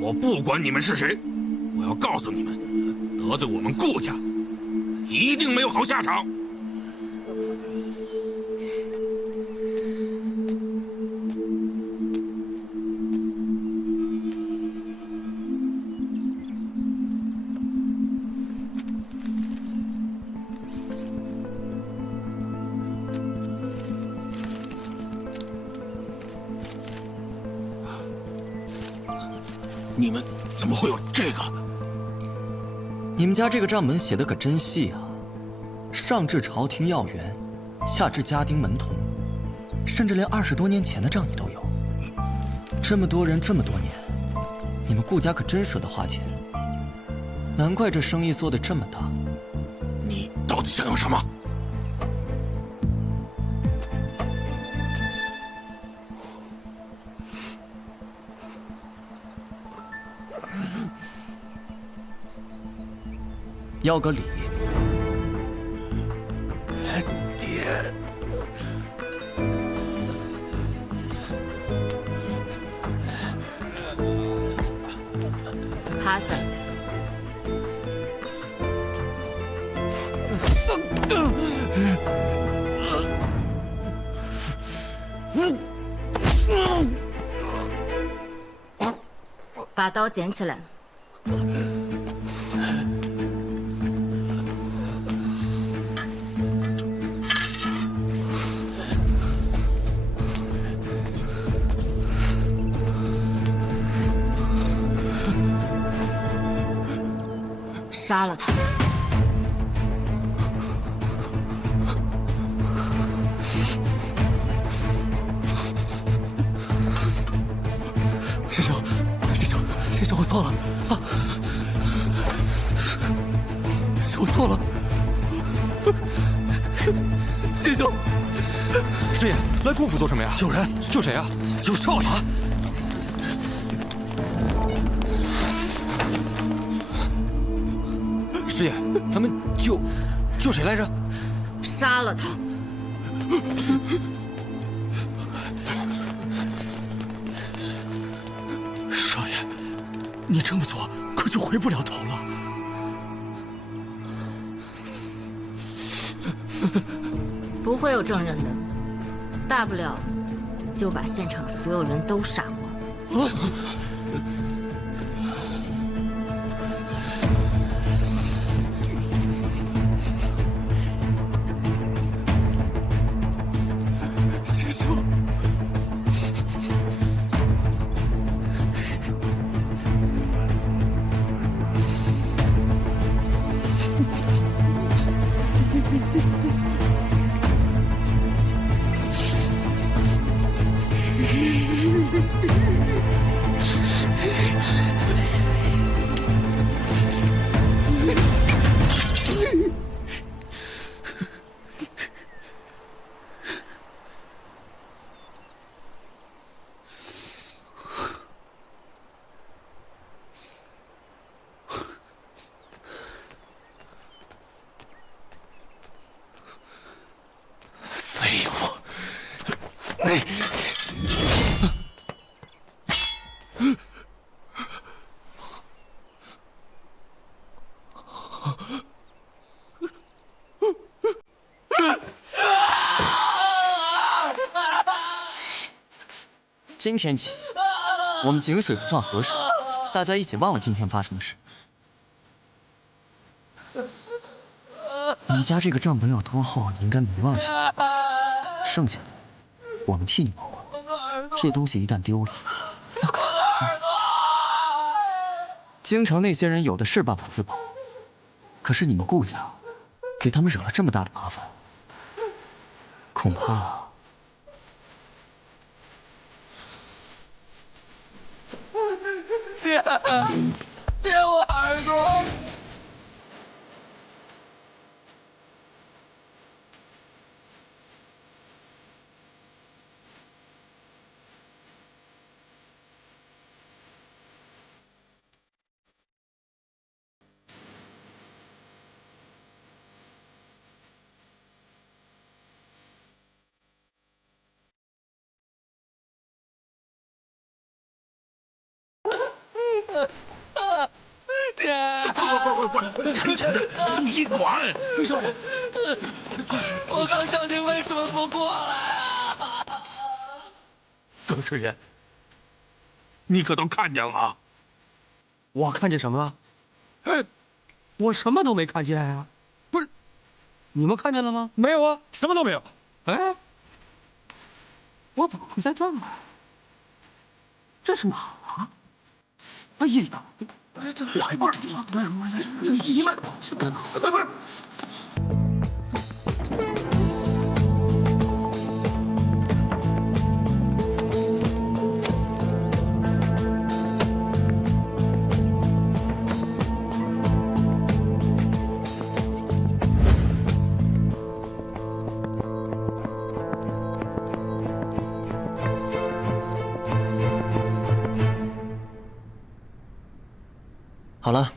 我不管你们是谁，我要告诉你们，得罪我们顾家，一定没有好下场。你们怎么会有这个？你们家这个账本写的可真细啊，上至朝廷要员，下至家丁门童，甚至连20多年前的账你都有。这么多人，这么多年，你们顾家可真舍得花钱，难怪这生意做得这么大。你到底想要什么？要个礼。爹，趴下。把刀捡起来。杀了他！师兄，师兄，我错了啊！是我错了，师兄。师爷，来顾府做什么呀？救人！救谁啊？救少爷！师爷，咱们救谁来着？杀了他！少爷，你这么做可就回不了头了。不会有证人的，大不了就把现场所有人都杀光。师兄，废物！今天起，我们井水不犯河水，大家一起忘了今天发生的事。你们家这个账本有多厚，你应该没忘记。剩下的，我们替你保管。这东西一旦丢了，那可就麻烦了。京城那些人有的是办法自保，可是你们顾家给他们惹了这么大的麻烦，恐怕……爹，我耳朵。爹，你管！少爷，我刚想您为什么不过来啊？葛师爷，你可都看见了？我看见什么了？哎，我什么都没看见呀。不是，你们看见了吗？没有啊，什么都没有。哎，我怎么会在这儿呢？这是哪儿啊？哎呀，我还不知道，姨们，不是。好了，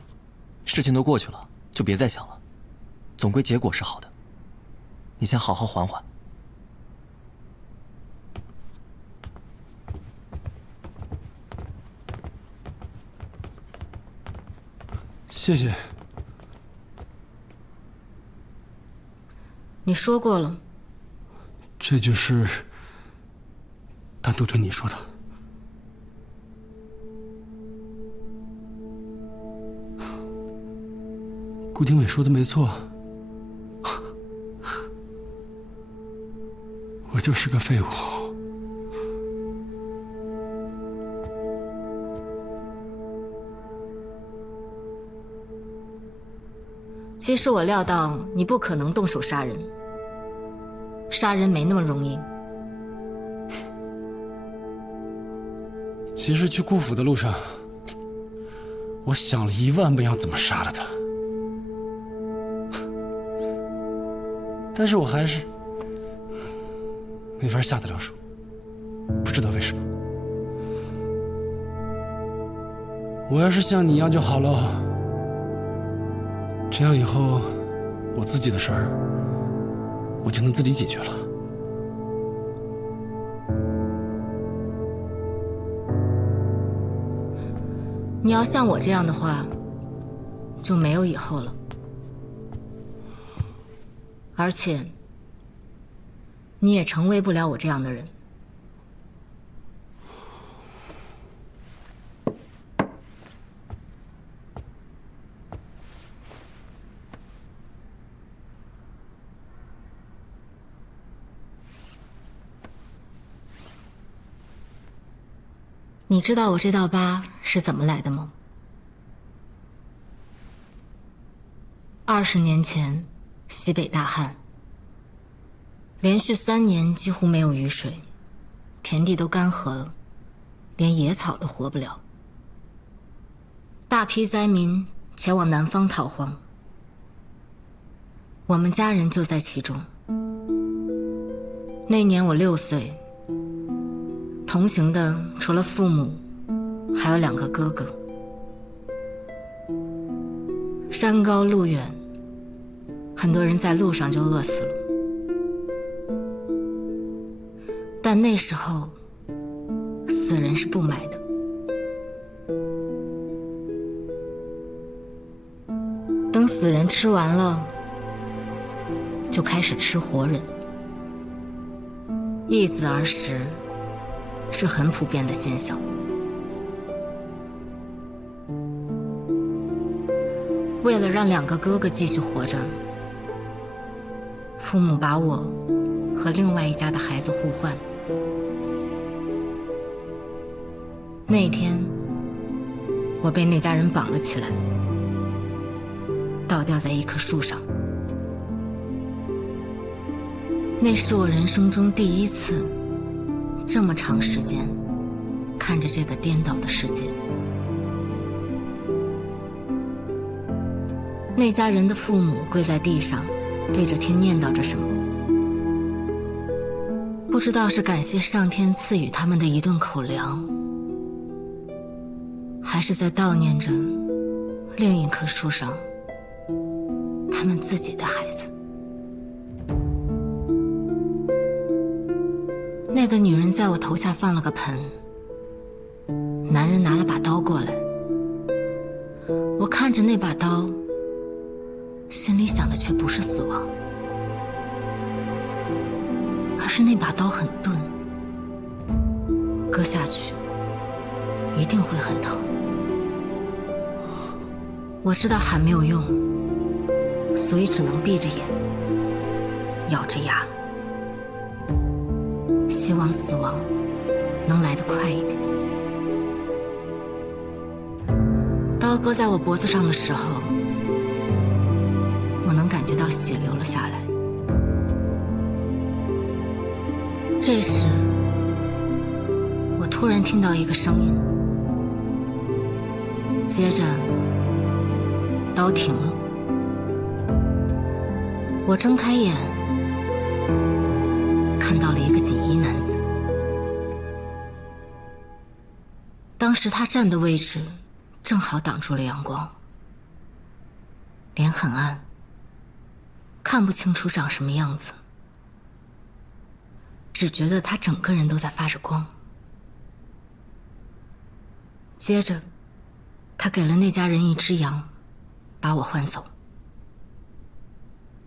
事情都过去了，就别再想了。总归结果是好的，你先好好缓缓。谢谢。你说过了。这句是单独对你说的。顾廷伟说的没错，我就是个废物。其实我料到你不可能动手杀人，杀人没那么容易。其实去顾府的路上，我想了10000遍要怎么杀了他。但是我还是没法下得了手，不知道为什么。我要是像你一样就好了，这样以后我自己的事儿我就能自己解决了。你要像我这样的话，就没有以后了。而且，你也成为不了我这样的人。你知道我这道疤是怎么来的吗？20年前。西北大旱，连续3年几乎没有雨水，田地都干涸了，连野草都活不了。大批灾民前往南方逃荒，我们家人就在其中。那年我6岁，同行的除了父母，还有2个哥哥。山高路远。很多人在路上就饿死了，但那时候死人是不买的。等死人吃完了，就开始吃活人，易子而食是很普遍的现象。为了让2个哥哥继续活着，父母把我和另外一家的孩子互换。那天，我被那家人绑了起来，倒吊在一棵树上。那是我人生中第1次，这么长时间看着这个颠倒的世界。那家人的父母跪在地上，对着天念叨着什么，不知道是感谢上天赐予他们的一顿口粮，还是在悼念着另一棵树上他们自己的孩子。那个女人在我头下放了个盆，男人拿了把刀过来，着那把刀，心里想的却不是死亡，而是那把刀很钝，割下去一定会很疼。我知道喊没有用，所以只能闭着眼，咬着牙，希望死亡能来得快一点。刀割在我脖子上的时候，我能感觉到血流了下来。这时，我突然听到一个声音，接着刀停了。我睁开眼，看到了一个锦衣男子。当时他站的位置正好挡住了阳光，脸很暗，看不清楚长什么样子，只觉得他整个人都在发着光。接着，他给了那家人一只羊，把我换走。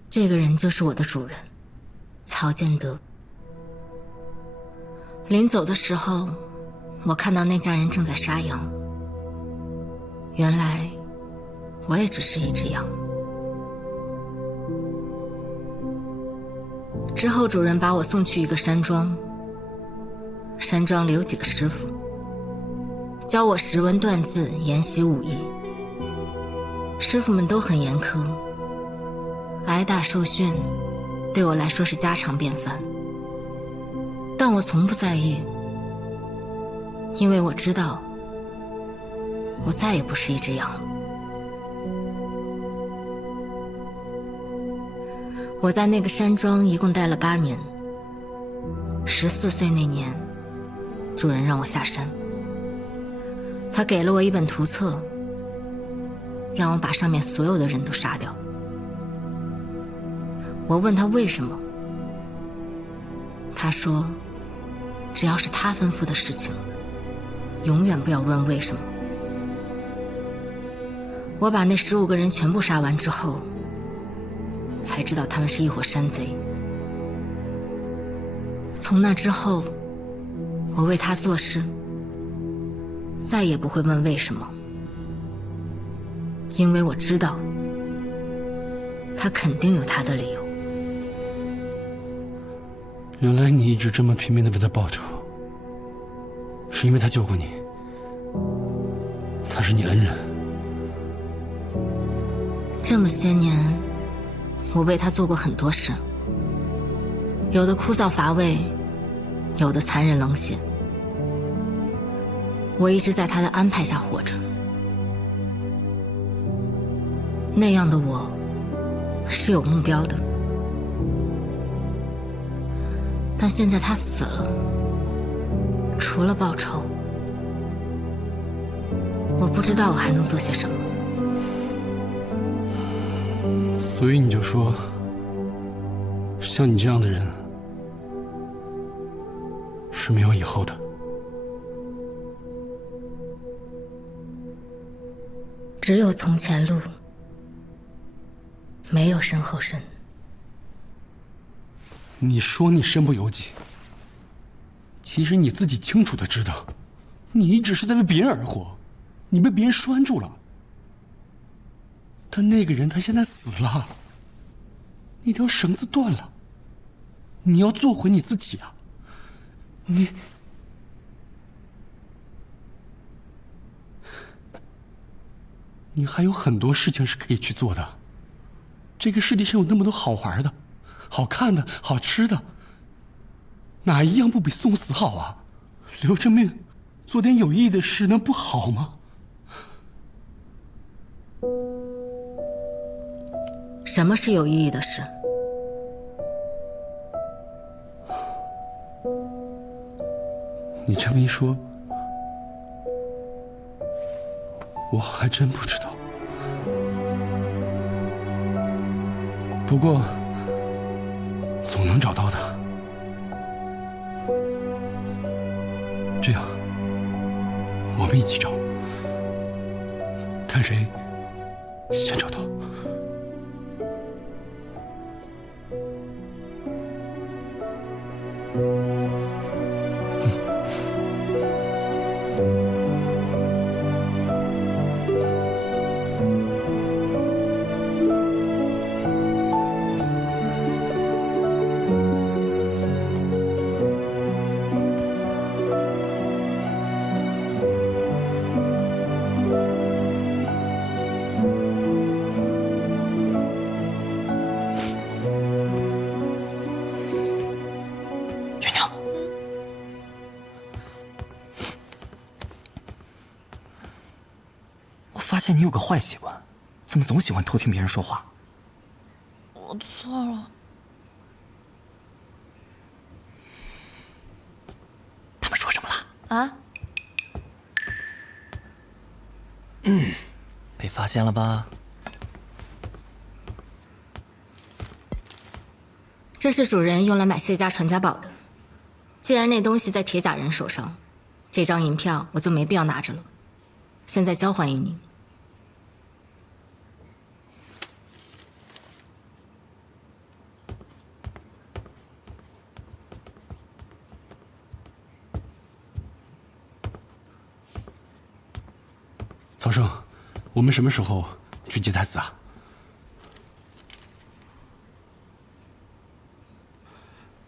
这个人就是我的主人，曹建德。临走的时候，我看到那家人正在杀羊。原来，我也只是一只羊。之后，主人把我送去一个山庄，山庄里有几个师傅，教我识文断字，研习武艺。师傅们都很严苛，挨打受训对我来说是家常便饭，但我从不在意，因为我知道我再也不是一只羊了。我在那个山庄一共待了8年，14岁那年，主人让我下山，他给了我一本图册，让我把上面所有的人都杀掉。我问他为什么，他说只要是他吩咐的事情，永远不要问为什么。我把那15个人全部杀完之后，才知道他们是一伙山贼。从那之后，我为他做事，再也不会问为什么，因为我知道他肯定有他的理由。原来你一直这么拼命的为他报仇，是因为他救过你，他是你恩人。这么些年，我为他做过很多事，有的枯燥乏味，有的残忍冷血。我一直在他的安排下活着，那样的我是有目标的。但现在他死了，除了报仇，我不知道我还能做些什么。所以你就说，像你这样的人是没有以后的。只有从前路，没有身后身。你说你身不由己，其实你自己清楚的知道，你只是在为别人而活，你被别人拴住了。但那个人他现在死了，那条绳子断了，你要做回你自己啊！你还有很多事情是可以去做的。这个世界上有那么多好玩的、好看的、好吃的，哪一样不比送死好啊？留着命，做点有意义的事，能不好吗？什么是有意义的事？你这么一说，我还真不知道。不过，总能找到的。这样，我们一起找，看谁先找到。月娘，我发现你有个坏习惯，怎么总喜欢偷听别人说话？我错了。他们说什么了？啊？被发现了吧？这是主人用来买谢家传家宝的。既然那东西在铁甲人手上，这张银票我就没必要拿着了。现在交还于你。曹生，我们什么时候去接太子啊？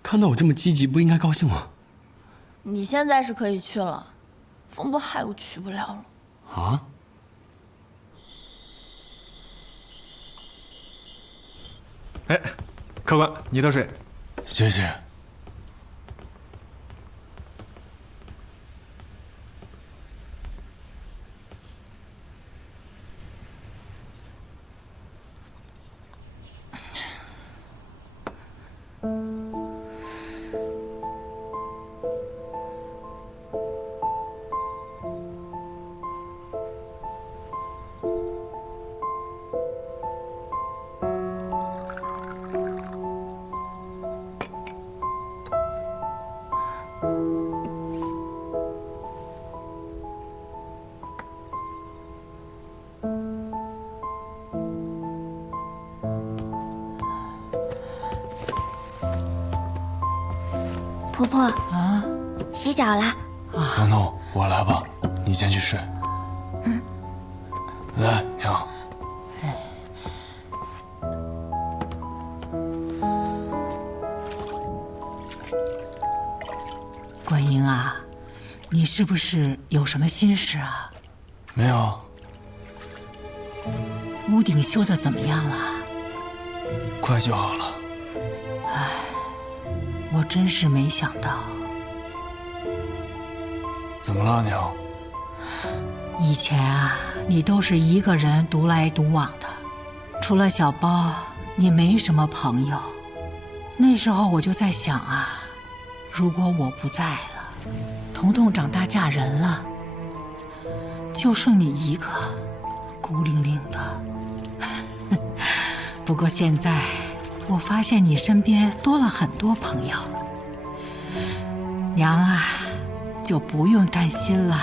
看到我这么积极，不应该高兴吗？你现在是可以去了，风波海我去不了了。啊？哎，客官，你的水。谢谢。婆婆啊，洗脚啦。彤彤，我来吧，你先去睡。来，娘。观音啊，你是不是有什么心事啊？没有。屋顶修的怎么样了？快就好了。我真是没想到。怎么了，娘？以前啊，你都是一个人独来独往的，除了小包，你没什么朋友。那时候我就在想啊，如果我不在了，彤彤长大嫁人了，就剩你一个，孤零零的。不过现在，我发现你身边多了很多朋友，娘啊，就不用担心了。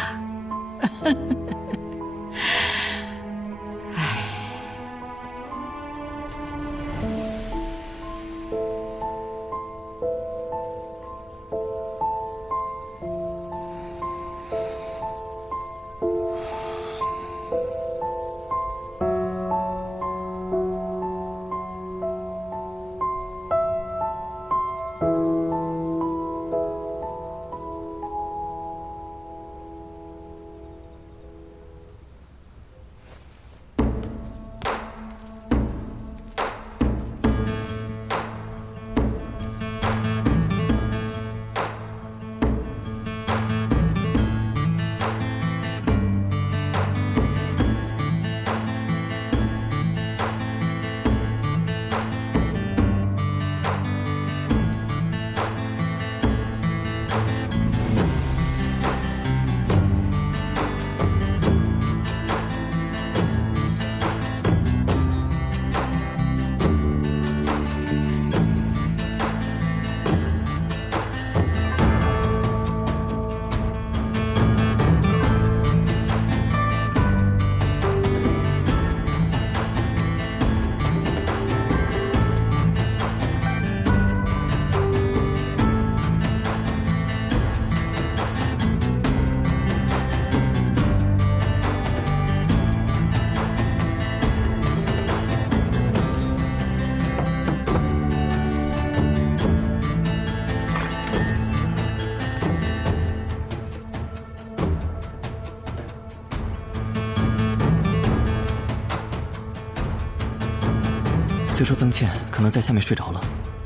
虽说曾倩可能在下面睡着了，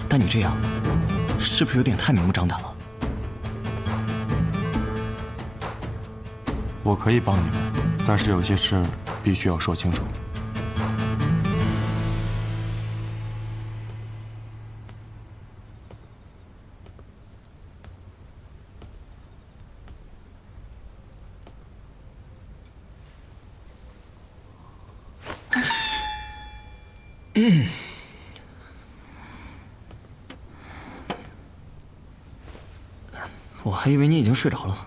但你这样，是不是有点太明目张胆了？我可以帮你们，但是有些事必须要说清楚。我还以为你已经睡着了。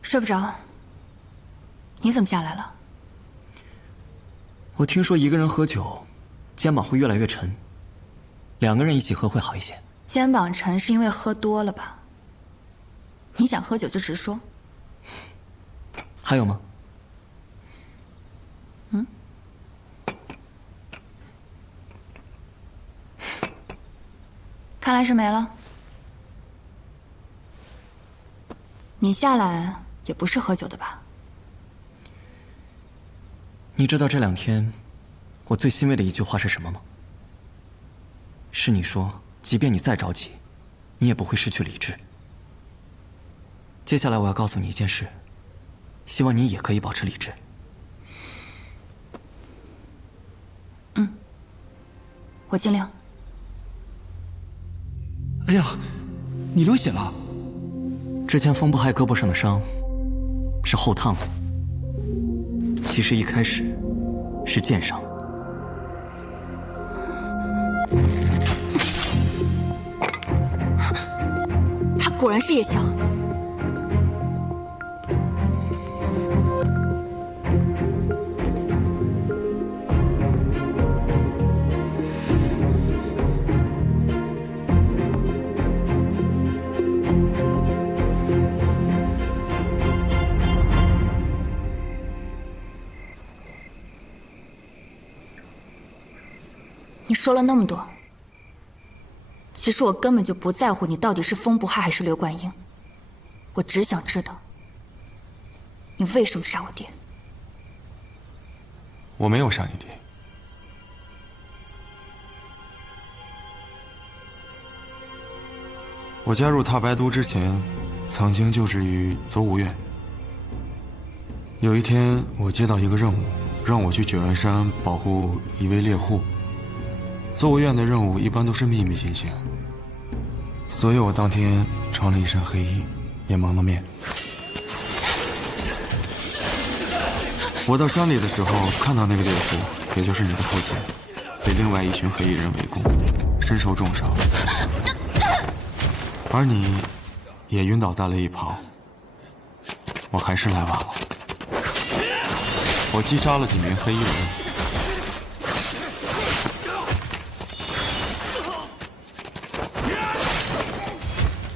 睡不着。你怎么下来了？我听说一个人喝酒，肩膀会越来越沉，两个人一起喝会好一些。肩膀沉是因为喝多了吧？你想喝酒就直说。还有吗？看来是没了。你下来也不是喝酒的吧？你知道这2天我最欣慰的一句话是什么吗？是你说，即便你再着急，你也不会失去理智。接下来我要告诉你一件事，希望你也可以保持理智。我尽量。哎呀，你流血了！之前风不害胳膊上的伤是后烫的，其实一开始是剑伤。他果然是叶宵。你说了那么多，其实我根本就不在乎你到底是风不害还是刘冠英，我只想知道，你为什么杀我爹？我没有杀你爹。我加入踏白都之前，曾经就职于邹无院。有一天，我接到一个任务，让我去九原山保护一位猎户。邹无院的任务一般都是秘密进行，所以我当天穿了一身黑衣，也蒙了面。我到山里的时候，看到那个猎户，也就是你的父亲，被另外一群黑衣人围攻，身受重伤，而你也晕倒在了一旁。我还是来晚了。我击杀了几名黑衣人，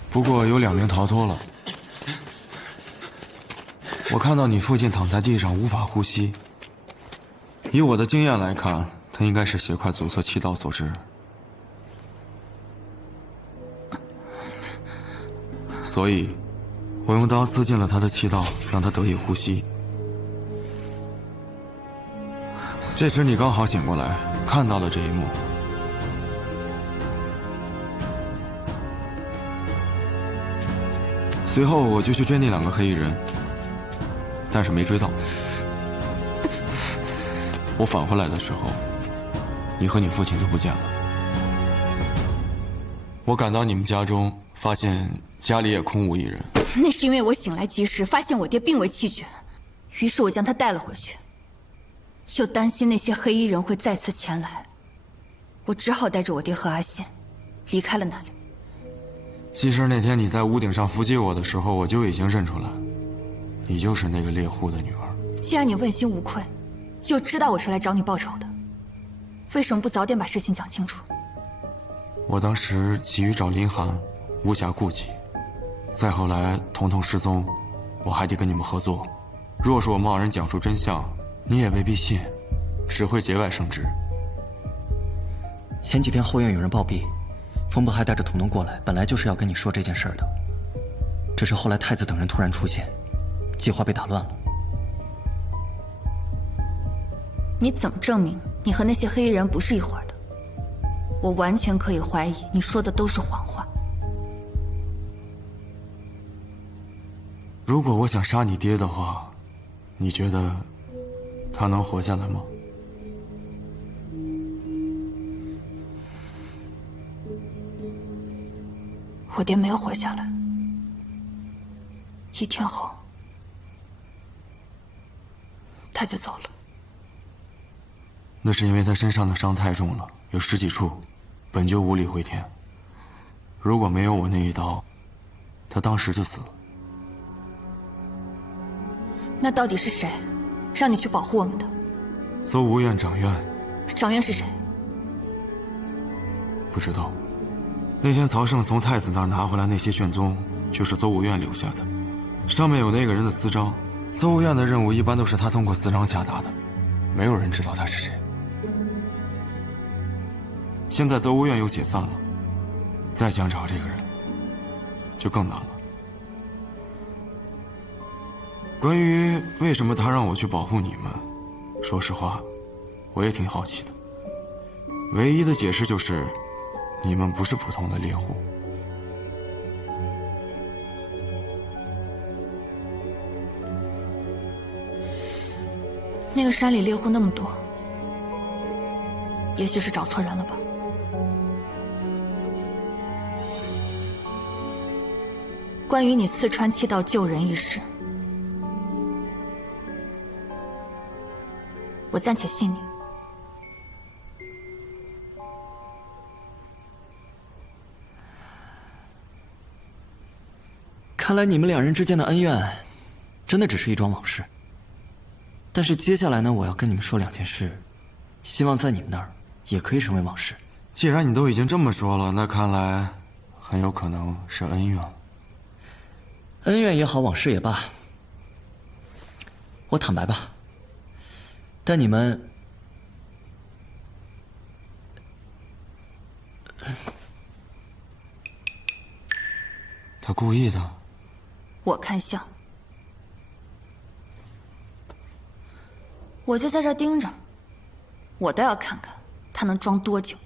不过有2名逃脱了。我看到你父亲躺在地上无法呼吸，以我的经验来看，他应该是血块阻塞气道所致。所以，我用刀刺进了他的气道，让他得以呼吸。这时你刚好醒过来，看到了这一幕。随后我就去追那2个黑衣人，但是没追到。我返回来的时候，你和你父亲都不见了。我赶到你们家中，发现家里也空无一人。那是因为我醒来及时，发现我爹并未气绝，于是我将他带了回去，又担心那些黑衣人会再次前来，我只好带着我爹和阿信离开了那里。其实那天你在屋顶上伏击我的时候，我就已经认出来，你就是那个猎户的女儿。既然你问心无愧，又知道我是来找你报仇的，为什么不早点把事情讲清楚？我当时急于找林寒，无暇顾及。再后来彤彤失踪，我还得跟你们合作。若是我贸然讲出真相，你也未必信，只会节外生枝。前几天后院有人暴毙，风不还带着彤彤过来，本来就是要跟你说这件事的。只是后来太子等人突然出现，计划被打乱了。你怎么证明你和那些黑衣人不是一伙的，我完全可以怀疑你说的都是谎话。如果我想杀你爹的话，你觉得他能活下来吗？我爹没有活下来。1天后，他就走了。那是因为他身上的伤太重了，有10几处，本就无力回天。如果没有我那一刀，他当时就死了。那到底是谁，让你去保护我们的？邹无怨掌院。掌院是谁？不知道。那天曹胜从太子那儿拿回来那些卷宗，就是邹无怨留下的，上面有那个人的私章。邹无怨的任务一般都是他通过私章下达的，没有人知道他是谁。现在邹无怨又解散了，再想找这个人，就更难了。关于为什么他让我去保护你们，说实话，我也挺好奇的。唯一的解释就是，你们不是普通的猎户。那个山里猎户那么多，也许是找错人了吧。关于你刺穿7道救人一事，我暂且信你。看来你们2人之间的恩怨，真的只是一桩往事。但是接下来呢，我要跟你们说2件事，希望在你们那儿也可以成为往事。既然你都已经这么说了，那看来很有可能是恩怨。恩怨也好，往事也罢，我坦白吧，但你们他故意的。我看像。我就在这儿盯着，我倒要看看他能装多久。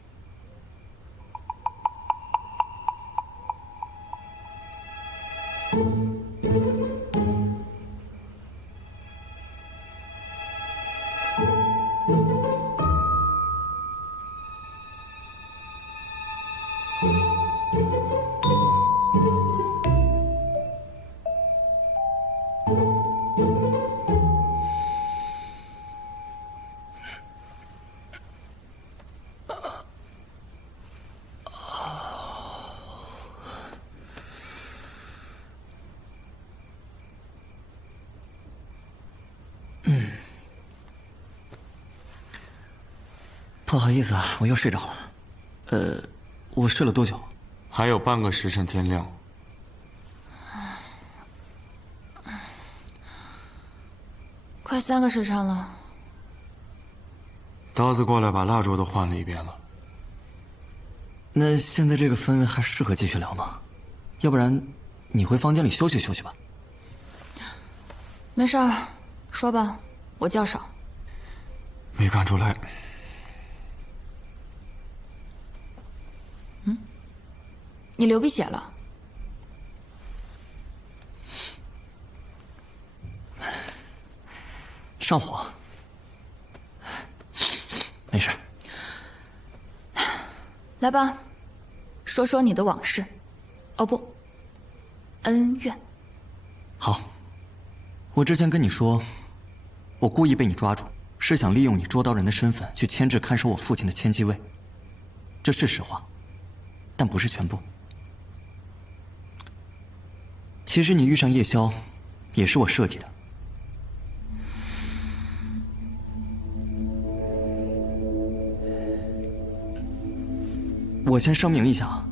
不好意思啊，我又睡着了。我睡了多久？还有半个时辰天亮。快3个时辰了。刀子过来把蜡烛都换了一遍了。那现在这个氛围还适合继续聊吗？要不然，你回房间里休息休息吧。没事儿，说吧，我较少。没看出来。你流鼻血了。上火。没事。来吧，说说你的往事。哦不，恩怨。好，我之前跟你说，我故意被你抓住，是想利用你捉刀人的身份去牵制看守我父亲的千机卫。这是实话，但不是全部。其实你遇上叶宵，也是我设计的。我先声明一下，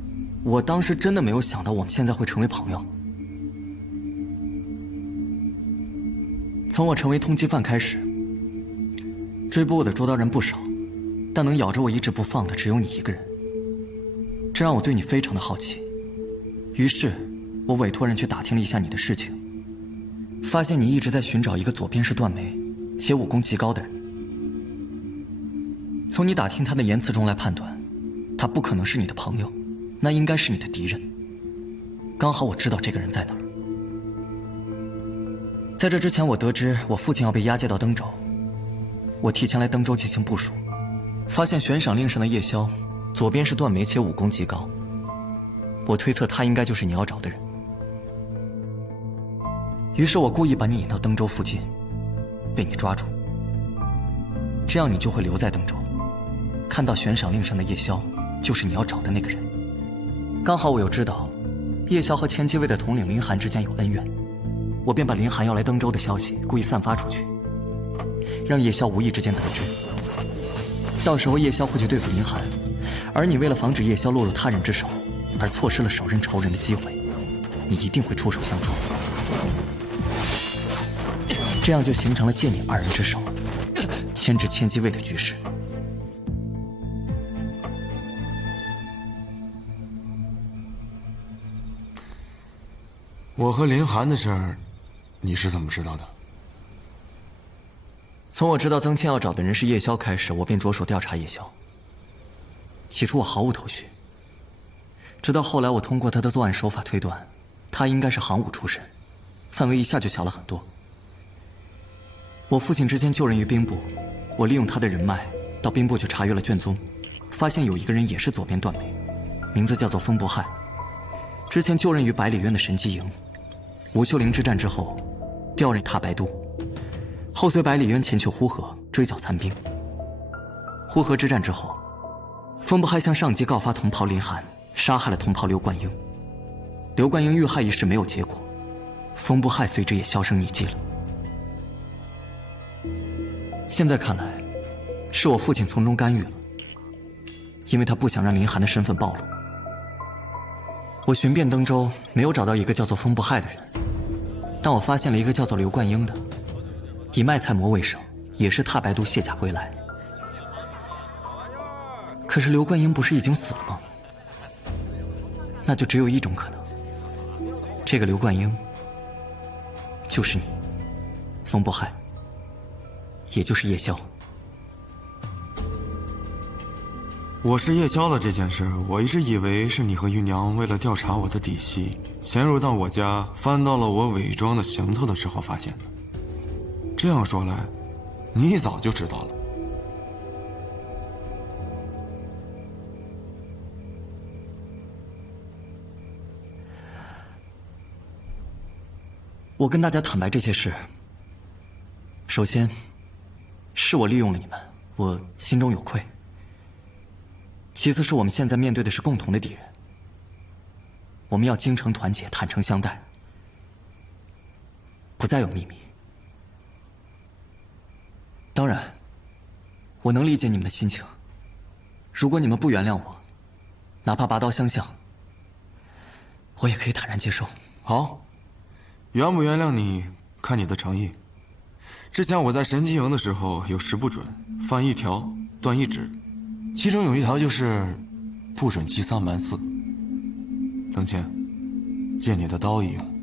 我当时真的没有想到我们现在会成为朋友。从我成为通缉犯开始，追捕我的捉刀人不少，但能咬着我一直不放的只有你一个人。这让我对你非常的好奇，于是我委托人去打听了一下你的事情，发现你一直在寻找一个左边是断眉且武功极高的人。从你打听他的言辞中来判断，他不可能是你的朋友，那应该是你的敌人。刚好我知道这个人在哪儿。在这之前，我得知我父亲要被押解到登州，我提前来登州进行部署，发现悬赏令上的叶宵，左边是断眉，且武功极高。我推测他应该就是你要找的人。于是我故意把你引到登州附近，被你抓住。这样你就会留在登州，看到悬赏令上的叶宵就是你要找的那个人。刚好我又知道叶宵和前继位的统领林寒之间有恩怨，我便把林寒要来登州的消息故意散发出去，让叶宵无意之间得知。到时候叶宵会去对付林寒，而你为了防止叶宵落入他人之手，而错失了手刃仇人的机会，你一定会出手相助。这样就形成了借你二人之手牵制千机卫的局势。我和林寒的事儿，你是怎么知道的？从我知道曾倩要找的人是叶宵开始，我便着手调查叶宵。起初我毫无头绪，直到后来我通过他的作案手法推断，他应该是行伍出身，范围一下就小了很多。我父亲之前救人于兵部，我利用他的人脉到兵部去查阅了卷宗，发现有一个人也是左边断眉，名字叫做风伯害，之前就任于百里渊的神机营，吴秀灵之战之后调任踏白都，后随百里渊前去呼和追剿残兵。呼和之战之后，风伯害向上级告发同袍林寒杀害了同袍刘冠英，刘冠英遇害一事没有结果，风伯害随之也销声匿迹了。现在看来，是我父亲从中干预了，因为他不想让林寒的身份暴露。我寻遍登州，没有找到一个叫做风不害的人，但我发现了一个叫做刘冠英的，以卖菜馍为生，也是踏白都卸甲归来。可是刘冠英不是已经死了吗？那就只有一种可能，这个刘冠英就是你，风不害，也就是叶宵。我是叶宵的这件事，我一直以为是你和姨娘为了调查我的底细，潜入到我家，翻到了我伪装的行头的时候发现的。这样说来，你早就知道了。我跟大家坦白这些事，首先是我利用了你们，我心中有愧。其次是我们现在面对的是共同的敌人，我们要精诚团结，坦诚相待，不再有秘密。当然，我能理解你们的心情。如果你们不原谅我，哪怕拔刀相向，我也可以坦然接受。好，原不原谅你，看你的诚意。之前我在神机营的时候，有10不准，犯1条，断1指。其中有一条就是不准击丧瞒嗣。曾倩，借你的刀一用。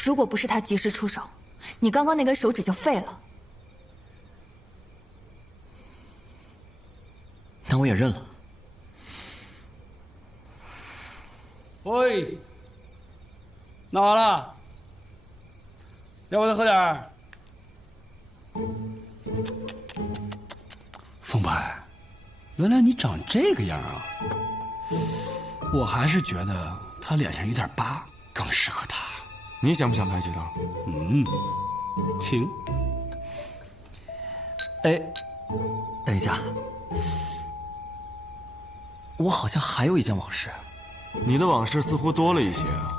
如果不是他及时出手，你刚刚那根手指就废了。那我也认了。喂，闹完了，要不再喝点儿？风白，原来你长这个样啊！我还是觉得他脸上有点疤更适合他。你想不想来几刀？行。哎，等一下，我好像还有一件往事。你的往事似乎多了一些啊。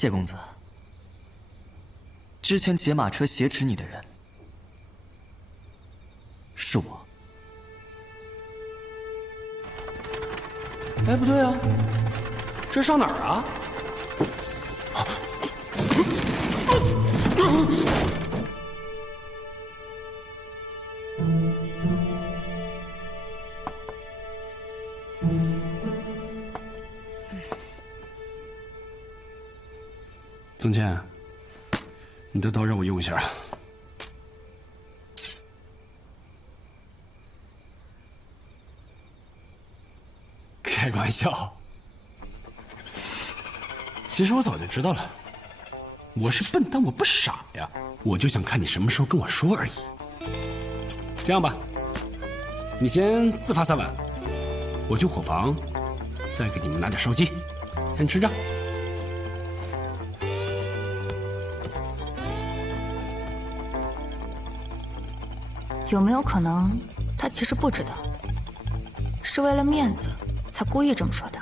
谢公子，之前劫马车挟持你的人是我。哎，不对啊，这上哪儿啊？曾倩，你的刀让我用一下。开个玩笑，其实我早就知道了。我是笨，但我不傻呀。我就想看你什么时候跟我说而已。这样吧，你先自罚3碗，我去伙房再给你们拿点烧鸡，先吃着。有没有可能，他其实不知道，是为了面子才故意这么说的？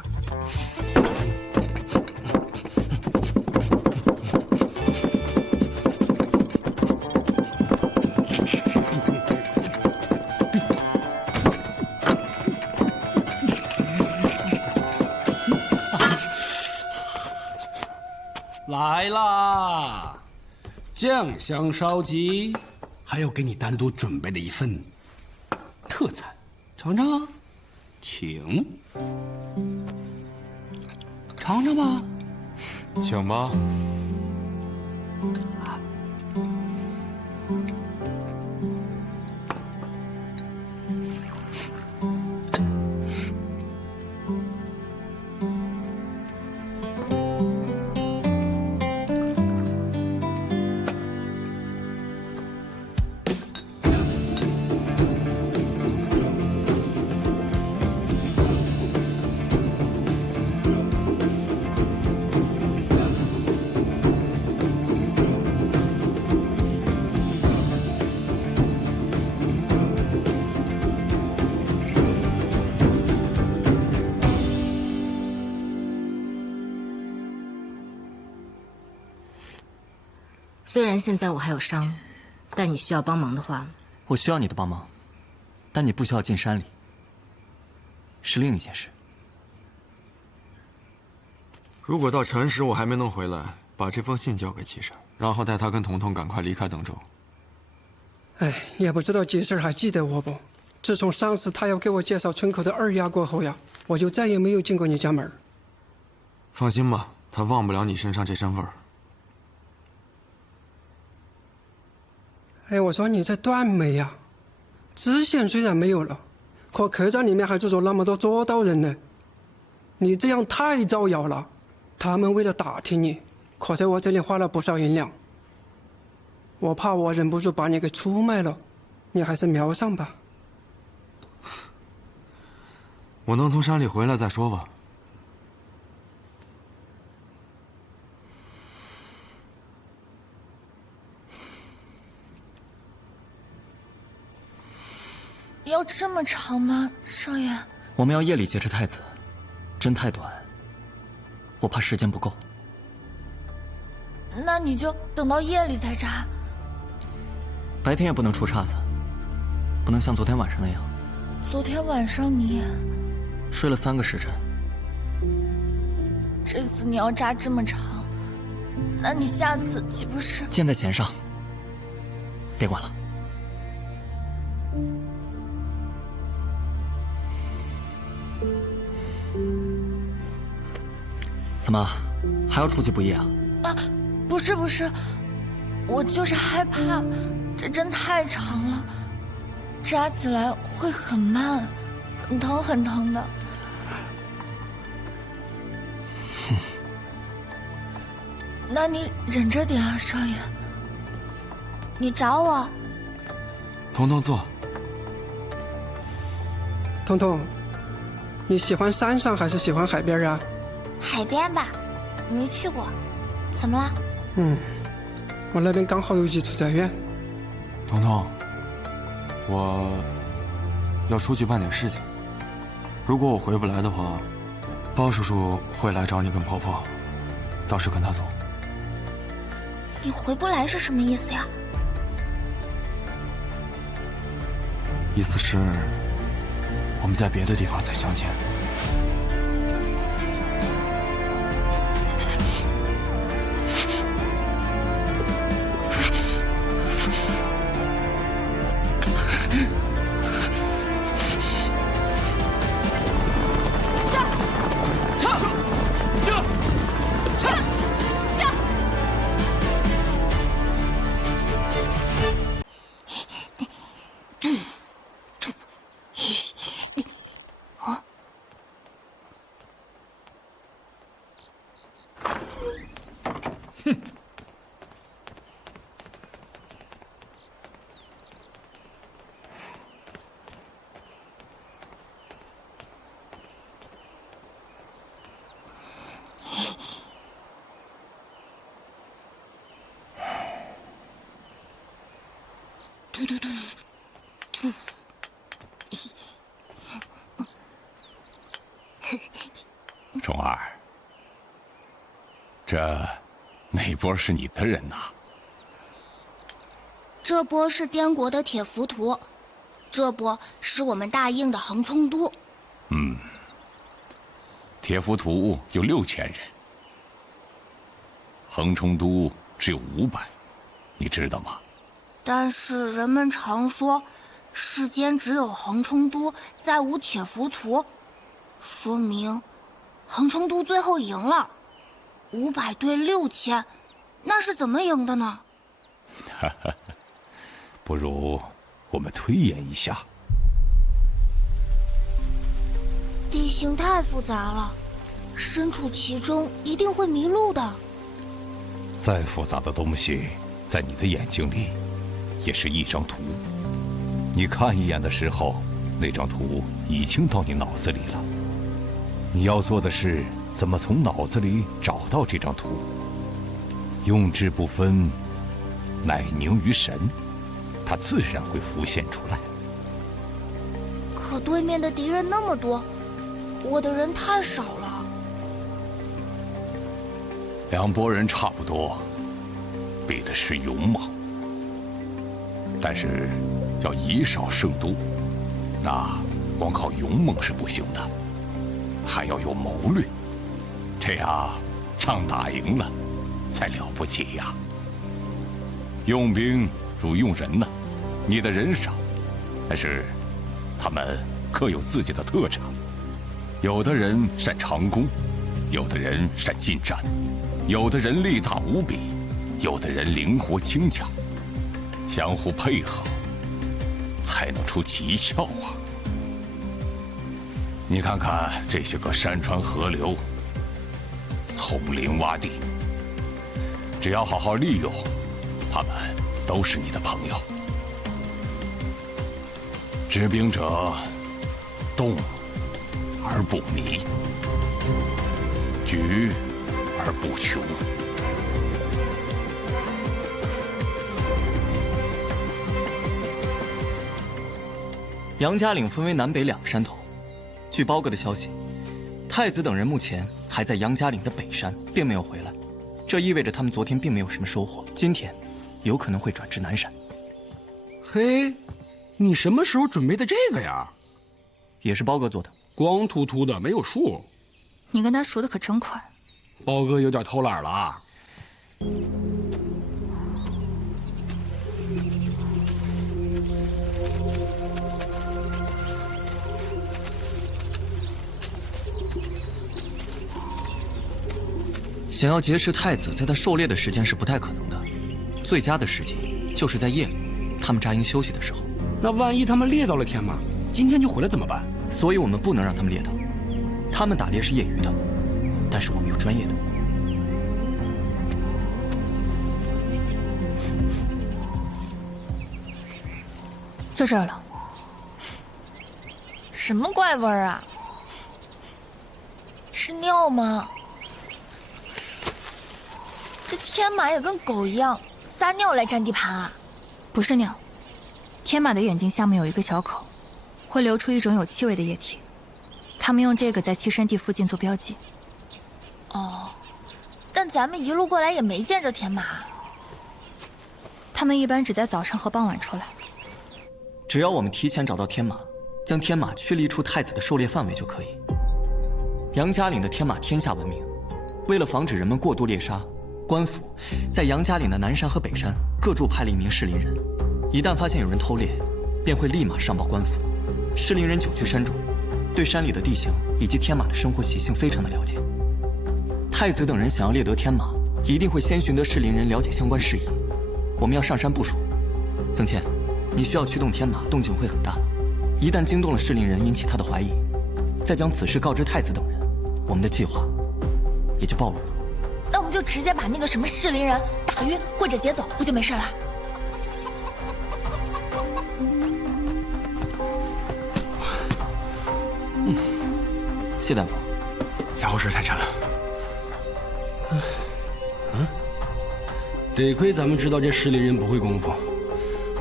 来啦，酱香烧鸡，还有给你单独准备的一份特餐，尝尝，请尝尝吧，请吧。虽然现在我还有伤，但你需要帮忙的话，我需要你的帮忙，但你不需要进山里，是另一件事。如果到辰时我还没能回来，把这封信交给岐山，然后带他跟彤彤赶快离开等州。哎，也不知道吉婶还记得我不？自从上次他要给我介绍村口的二丫过后呀，我就再也没有进过你家门。放心吧，他忘不了你身上这身味儿。哎，我说你这断眉呀，知县虽然没有了，可客栈里面还住着那么多捉刀人呢，你这样太招摇了。他们为了打听你，可在我这里花了不少银两。我怕我忍不住把你给出卖了，你还是瞄上吧。我能从山里回来再说吧。要这么长吗，少爷？我们要夜里劫持太子，针太短，我怕时间不够。那你就等到夜里再扎。白天也不能出岔子，不能像昨天晚上那样。昨天晚上你睡了3个时辰。这次你要扎这么长，那你下次岂不是……箭在弦上，别管了。怎么，还要出去不夜啊？啊，不是，我就是害怕，这针太长了，扎起来会很慢，很疼的。那你忍着点啊，少爷。你找我。彤彤坐。彤彤，你喜欢山上还是喜欢海边啊？海边吧，没去过。怎么了？我那边刚好有一处宅院。彤彤，我要出去办点事情。如果我回不来的话，包叔叔会来找你跟婆婆，到时跟他走。你回不来是什么意思呀？意思是我们在别的地方再相见。钟儿，这哪波是你的人呐？这波是滇国的铁浮屠，这波是我们大应的横冲都。铁浮屠有6000人，横冲都只有500，你知道吗？但是人们常说，世间只有横冲都，再无铁浮屠，说明横冲都最后赢了。500对6000，那是怎么赢的呢？不如我们推演一下。地形太复杂了，身处其中一定会迷路的。再复杂的东西，在你的眼睛里，也是一张图。你看一眼的时候，那张图已经到你脑子里了。你要做的是，怎么从脑子里找到这张图？用之不分，乃凝于神，它自然会浮现出来。可对面的敌人那么多，我的人太少了。两拨人差不多，比的是勇猛，但是要以少胜多，那光靠勇猛是不行的，还要有谋略，这样仗打赢了才了不起呀。用兵如用人呢，你的人少，但是他们各有自己的特长，有的人擅长攻，有的人善近战，有的人力大无比，有的人灵活轻巧，相互配合，才能出奇效啊！你看看这些个山川河流、丛林洼地，只要好好利用，他们都是你的朋友。知兵者，动而不迷，举而不穷。杨家岭分为南北2个山头，据包哥的消息，太子等人目前还在杨家岭的北山，并没有回来。这意味着他们昨天并没有什么收获，今天有可能会转至南山。嘿，你什么时候准备的这个呀？也是包哥做的，光秃秃的没有数。你跟他熟的可真快。包哥有点偷懒了啊。想要劫持太子，在他狩猎的时间是不太可能的，最佳的时机就是在夜里，他们扎营休息的时候。那万一他们猎到了天马，今天就回来怎么办？所以我们不能让他们猎到。他们打猎是业余的，但是我们有专业的。就这儿了。什么怪味儿啊？是尿吗？这天马也跟狗一样撒尿来占地盘啊！不是尿，天马的眼睛下面有一个小口，会流出一种有气味的液体，他们用这个在栖身地附近做标记。哦，但咱们一路过来也没见着天马。他们一般只在早上和傍晚出来。只要我们提前找到天马，将天马驱离出太子的狩猎范围就可以。杨家岭的天马天下闻名，为了防止人们过度猎杀，官府在杨家岭的南山和北山各处派了1名适龄人，一旦发现有人偷猎，便会立马上报官府。适龄人久居山中，对山里的地形以及天马的生活习性非常的了解。太子等人想要猎得天马，一定会先寻得适龄人了解相关事宜。我们要上山部署。曾倩，你需要驱动天马，动静会很大。一旦惊动了适龄人，引起他的怀疑，再将此事告知太子等人，我们的计划也就暴露了。那我们就直接把那个什么适龄人打晕或者劫走，不就没事了？谢大夫，家伙事太沉了。得亏咱们知道这适龄人不会功夫，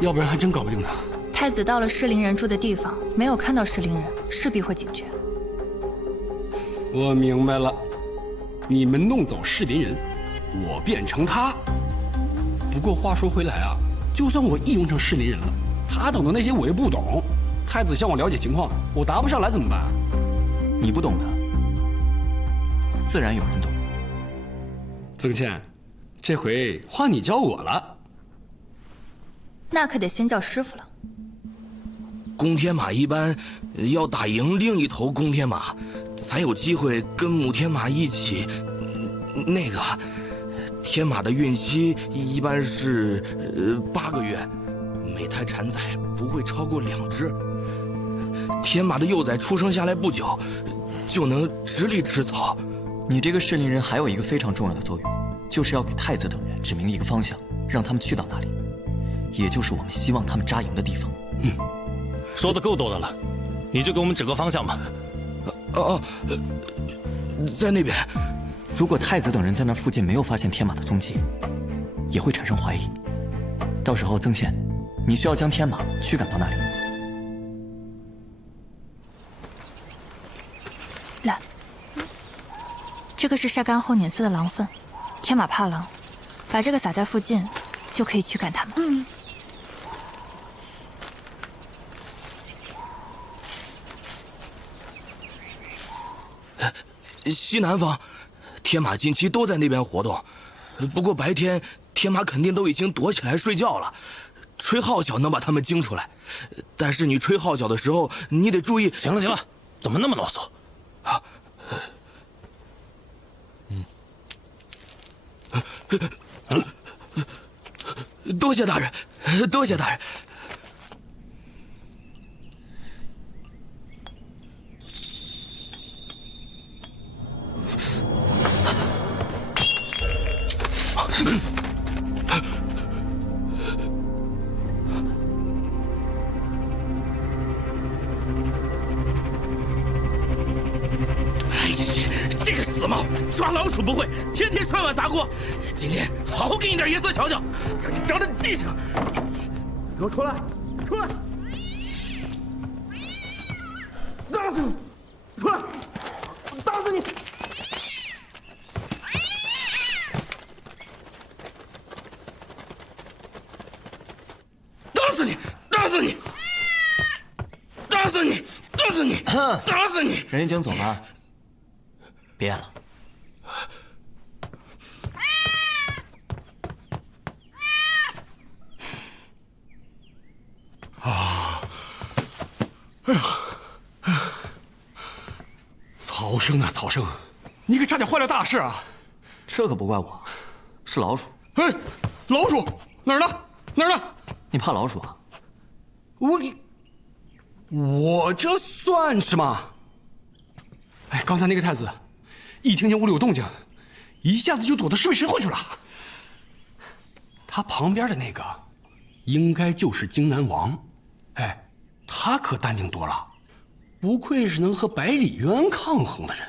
要不然还真搞不定他。太子到了适龄人住的地方，没有看到适龄人，势必会警觉。我明白了，你们弄走适龄人，我变成他。不过话说回来啊，就算我易容成适龄人了，他懂的那些我又不懂。太子向我了解情况，我答不上来怎么办？你不懂的，自然有人懂。曾倩，这回换你教我了。那可得先叫师傅了。公天马一般要打赢另一头公天马，才有机会跟母天马一起。那个天马的孕期一般是8个月，每胎产崽不会超过2只。天马的幼崽出生下来不久，就能直立吃草。你这个适龄人还有一个非常重要的作用，就是要给太子等人指明一个方向，让他们去到那里，也就是我们希望他们扎营的地方。说的够多的了，你就给我们指个方向吧。在那边。如果太子等人在那附近没有发现天马的踪迹，也会产生怀疑。到时候曾倩，你需要将天马驱赶到那里。来，这个是晒干后碾碎的狼粪，天马怕狼，把这个撒在附近，就可以驱赶它们。西南方，天马近期都在那边活动，不过白天天马肯定都已经躲起来睡觉了，吹号角能把他们惊出来，但是你吹号角的时候，你得注意。行了行了，怎么那么啰嗦？啊，多谢大人，多谢大人。这个死猫抓老鼠不会，天天摔碗砸锅。今天好好给你点颜色瞧瞧，让你长长记性。给我出来，出来！打死你！出来！打死你！打死你！打死你！打死你！打死你！打死你！人已经走了，别演了。哎呀！曹生啊，曹生，你可差点坏了大事啊！这可不怪我，是老鼠。哎，老鼠哪儿呢？哪儿呢？你怕老鼠啊？我这算什么？哎，刚才那个太子，一听见屋里有动静，一下子就躲到侍卫身后去了。他旁边的那个，应该就是荆南王。哎，他可淡定多了，不愧是能和百里渊抗衡的人。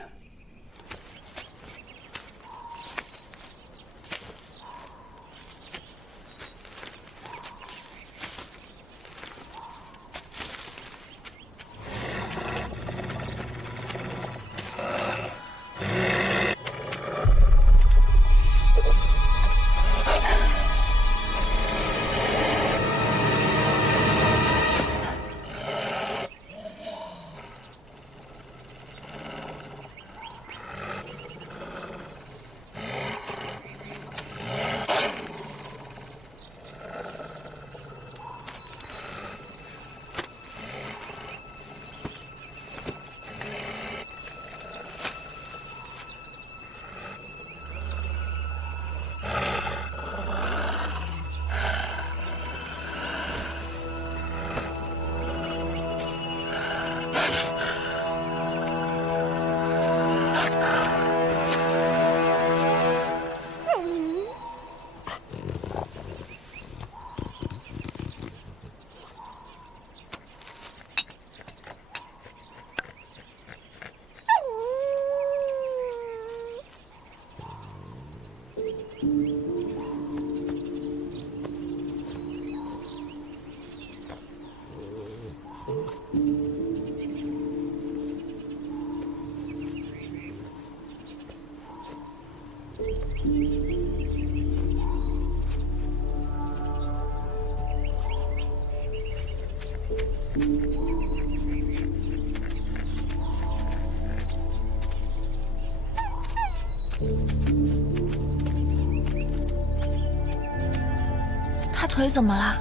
他腿怎么了？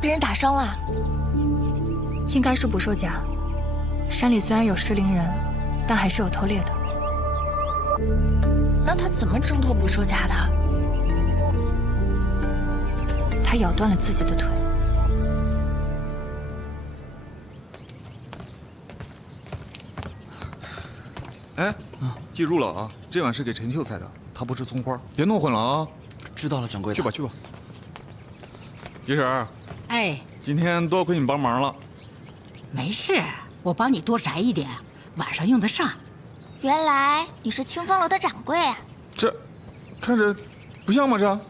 被人打伤了？应该是捕兽夹。山里虽然有失灵人，但还是有偷猎的。那他怎么挣脱捕兽夹的？他咬断了自己的腿。哎，记住了啊，这碗是给陈秀菜的，他不吃葱花，别弄混了啊。知道了，掌柜的。去吧去吧。吉婶，哎，今天多亏你帮忙了。没事，我帮你多摘一点，晚上用得上。原来你是清风楼的掌柜啊！这，看着不像吗？这，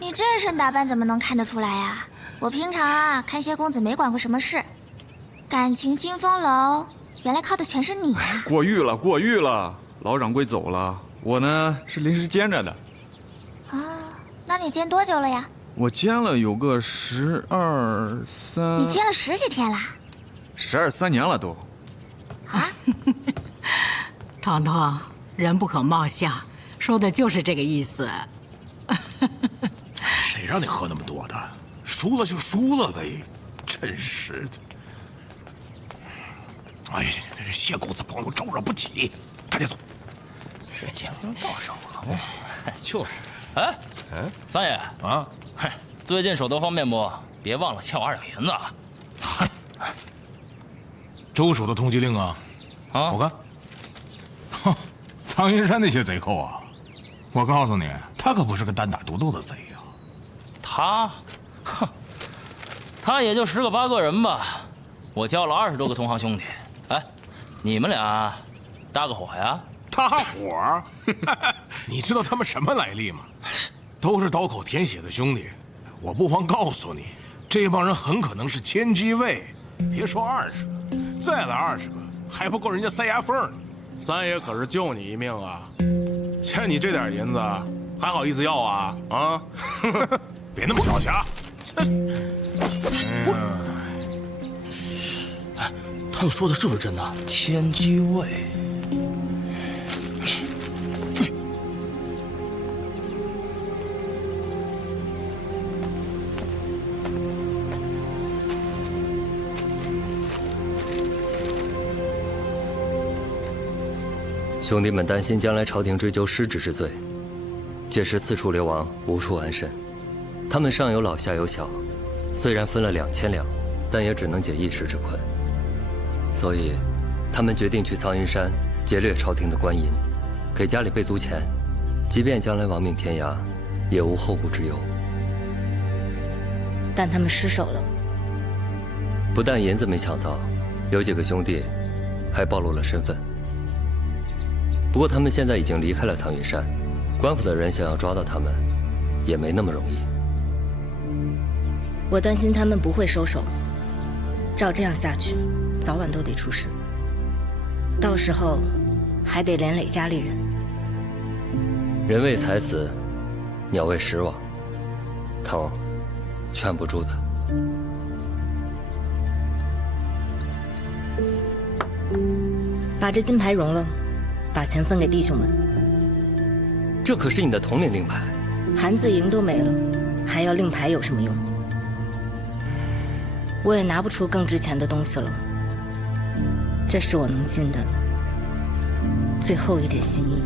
你这身打扮怎么能看得出来呀？我平常啊看谢公子没管过什么事，感情清风楼原来靠的全是你啊！过誉了，过誉了，老掌柜走了，我呢是临时兼着的。啊，那你兼多久了呀？我兼了有个12、3。你兼了10几天啦？12、3年了都。啊？彤彤，人不可貌相，说的就是这个意思。谁让你喝那么多的？输了就输了呗，真是的。哎呀，谢公子朋友招惹不起，赶紧走。讲道上了，就是。哎，三爷啊，嗨，最近手头方便不？别忘了欠我2两银子啊。周署的通缉令啊，我看。哼，苍云山那些贼寇啊，我告诉你，他可不是个单打独斗的贼呀。他，哼，他也就10个8个人吧。我交了20多个同行兄弟。哎，你们俩搭个伙呀？搭伙？你知道他们什么来历吗？都是刀口舔血的兄弟。我不妨告诉你，这帮人很可能是千机卫。别说20个，再来20个，还不够人家塞牙缝呢。三爷可是救你一命啊！欠你这点银子，还好意思要啊？啊！别那么小瞧。哎，他说的是不是真的？千机卫。兄弟们担心将来朝廷追究失职之罪，届时四处流亡，无处安身。他们上有老下有小，虽然分了2000两，但也只能解一时之困。所以，他们决定去苍云山劫掠朝廷的官银，给家里备足钱，即便将来亡命天涯，也无后顾之忧。但他们失手了，不但银子没抢到，有几个兄弟还暴露了身份。不过他们现在已经离开了苍云山，官府的人想要抓到他们，也没那么容易。我担心他们不会收手，照这样下去，早晚都得出事。到时候还得连累家里人。人为财死，鸟为食亡，头劝不住的。把这金牌融了，把钱分给弟兄们。这可是你的统领令牌，韩自营都没了，还要令牌有什么用？我也拿不出更值钱的东西了。这是我能尽的最后一点心意。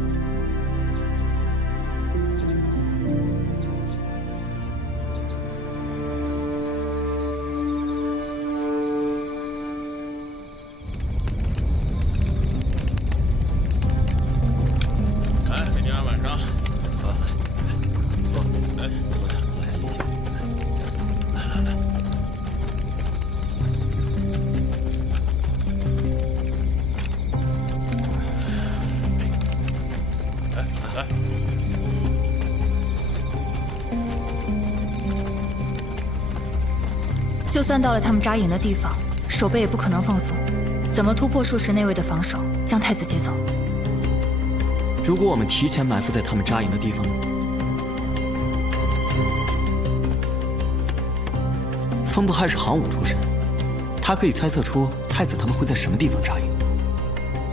就算到了他们扎营的地方，守备也不可能放松，怎么突破数十内卫的防守，将太子接走？如果我们提前埋伏在他们扎营的地方呢？风不害是行武出身，他可以猜测出太子他们会在什么地方扎营。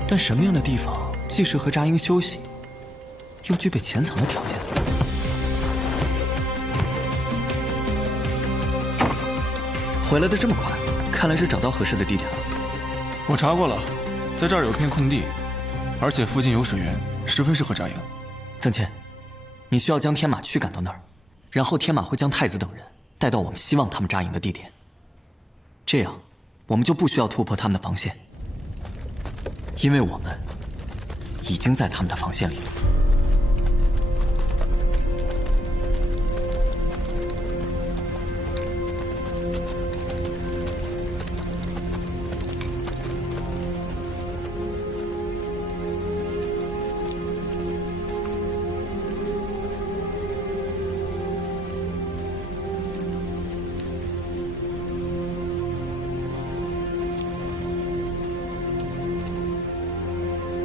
但什么样的地方既适合扎营休息，又具备潜藏的条件？回来的这么快，看来是找到合适的地点了。我查过了，在这儿有片空地，而且附近有水源，十分适合扎营。曾谦，你需要将天马驱赶到那儿，然后天马会将太子等人带到我们希望他们扎营的地点。这样，我们就不需要突破他们的防线，因为我们已经在他们的防线里了。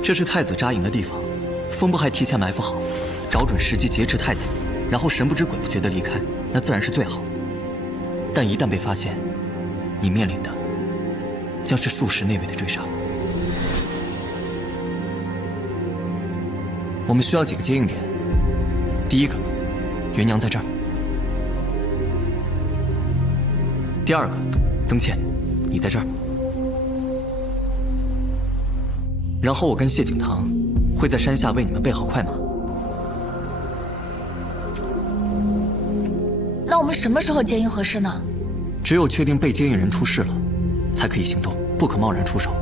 这是太子扎营的地方，风不害提前埋伏好，找准时机劫持太子，然后神不知鬼不觉地离开，那自然是最好。但一旦被发现，你面临的将是数十内卫的追杀。我们需要几个接应点。第一个，元娘在这儿；第二个，曾倩，你在这儿。然后我跟谢景堂会在山下为你们备好快马。那我们什么时候接应合适呢？只有确定被接应人出事了，才可以行动，不可贸然出手。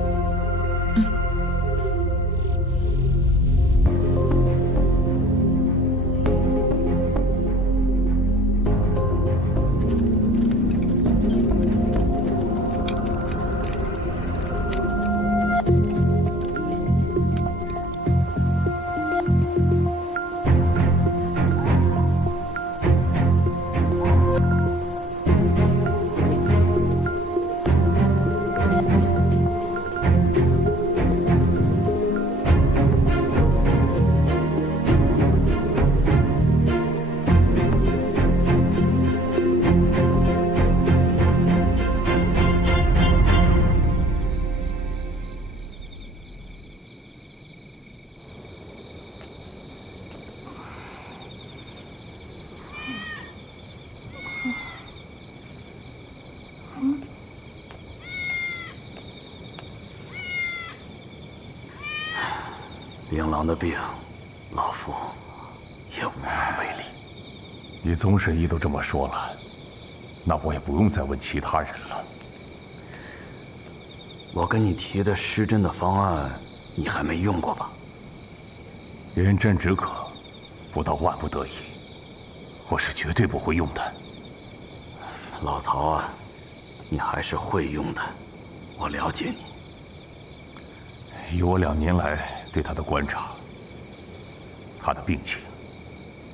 病郎的病，老夫也无能为力。你宗神医都这么说了，那我也不用再问其他人了。我跟你提的施针的方案，你还没用过吧？人真止渴，不到万不得已，我是绝对不会用的。老曹啊，你还是会用的，我了解你。以我2年来对他的观察，他的病情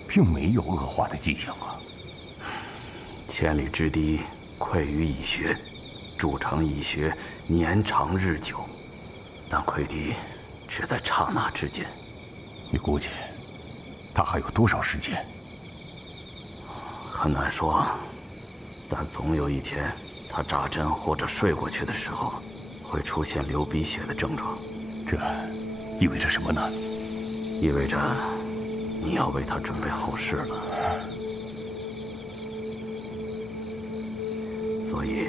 并没有恶化的迹象啊。千里之堤，溃于蚁穴，筑成蚁穴，年长日久，但溃堤只在刹那之间。你估计他还有多少时间？很难说，但总有一天，他扎针或者睡过去的时候，会出现流鼻血的症状。这意味着什么呢？意味着你要为他准备后事了。所以，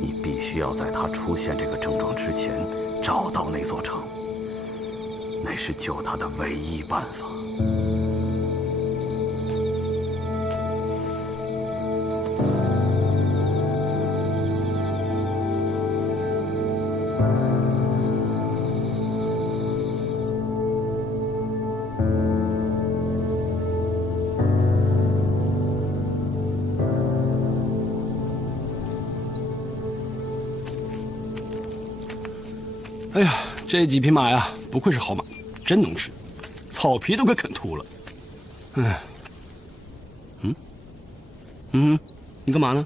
你必须要在他出现这个症状之前找到那座城，那是救他的唯一办法。哎呀，这几匹马呀，不愧是好马，真能吃，草皮都给啃秃了。你干嘛呢？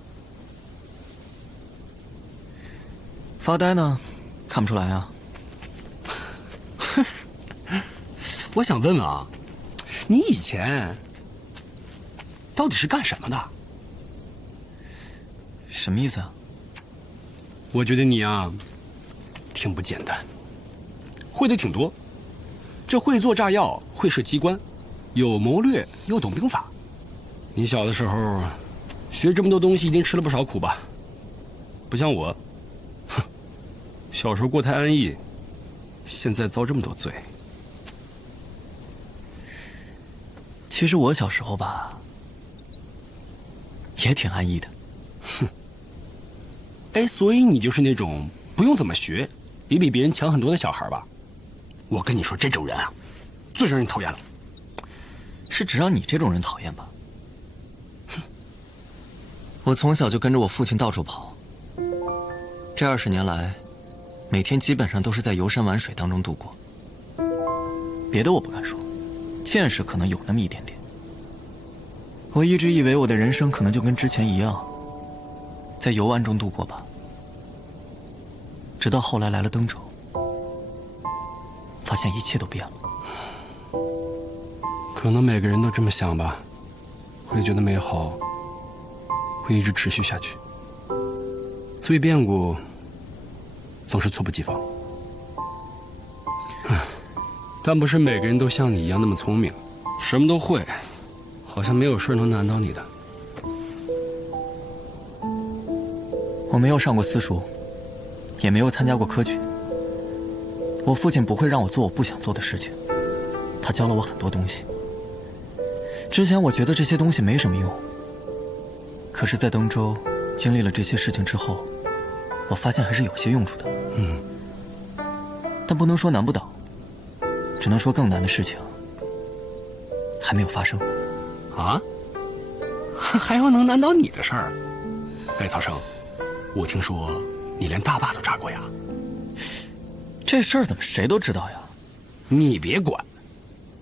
发呆呢？看不出来啊。我想问问啊，你以前到底是干什么的？什么意思啊？我觉得你啊，挺不简单，会的挺多。这会做炸药，会设机关，有谋略，又懂兵法。你小的时候学这么多东西，一定吃了不少苦吧？不像我，哼，小时候过太安逸，现在遭这么多罪。其实我小时候吧，也挺安逸的。哼。哎，所以你就是那种不用怎么学，也比别人强很多的小孩吧？我跟你说，这种人啊，最让人讨厌了。是只让你这种人讨厌吧？哼！我从小就跟着我父亲到处跑，这20年来，每天基本上都是在游山玩水当中度过。别的我不敢说，见识可能有那么一点点。我一直以为我的人生可能就跟之前一样，在游玩中度过吧。直到后来来了登州，发现一切都变了。可能每个人都这么想吧，会觉得美好会一直持续下去，所以变故总是猝不及防。但不是每个人都像你一样那么聪明，什么都会，好像没有事能难倒你的。我没有上过私塾，也没有参加过科举。我父亲不会让我做我不想做的事情，他教了我很多东西。之前我觉得这些东西没什么用，可是在登州经历了这些事情之后，我发现还是有些用处的。但不能说难不倒，只能说更难的事情还没有发生。啊？还有能难倒你的事儿？哎，曹生，我听说你连大坝都炸过呀？这事儿怎么谁都知道呀？你别管，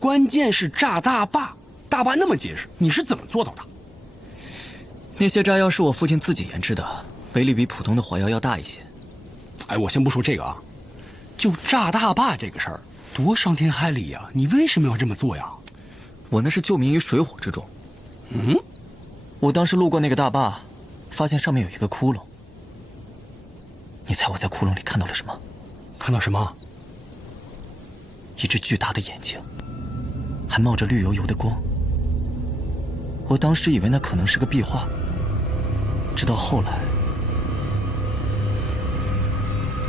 关键是炸大坝，大坝那么结实，你是怎么做到的？那些炸药是我父亲自己研制的，威力比普通的火药要大一些。哎，我先不说这个啊，就炸大坝这个事儿，多伤天害理呀！你为什么要这么做呀？我那是救民于水火之中。我当时路过那个大坝，发现上面有一个窟窿。你猜我在窟窿里看到了什么？看到什么？一只巨大的眼睛，还冒着绿油油的光。我当时以为那可能是个壁画，直到后来，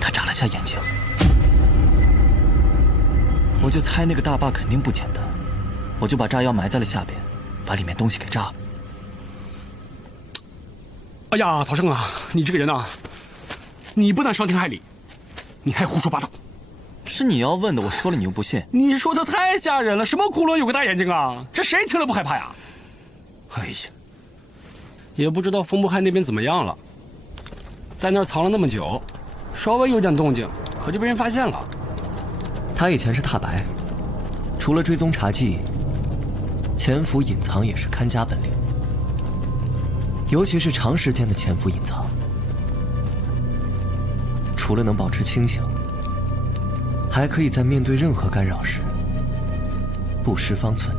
他眨了下眼睛，我就猜那个大坝肯定不简单，我就把炸药埋在了下边，把里面东西给炸了。哎呀，陶生啊，你这个人啊，你不但伤天害理，你还胡说八道。是你要问的，我说了你又不信。你说的太吓人了，什么窟窿有个大眼睛啊？这谁听了不害怕呀？哎呀，也不知道风不害那边怎么样了，在那儿藏了那么久，稍微有点动静，可就被人发现了。他以前是踏白，除了追踪查缉，潜伏隐藏也是看家本领，尤其是长时间的潜伏隐藏，除了能保持清醒，还可以在面对任何干扰时不失方寸。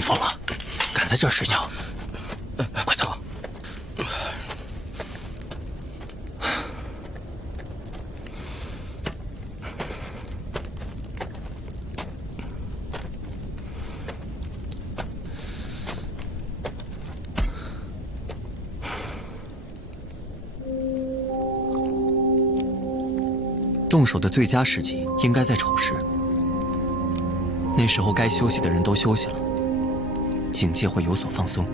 你疯了？敢在这儿睡觉？快走！动手的最佳时机应该在丑时，那时候该休息的人都休息了，警戒会有所放松。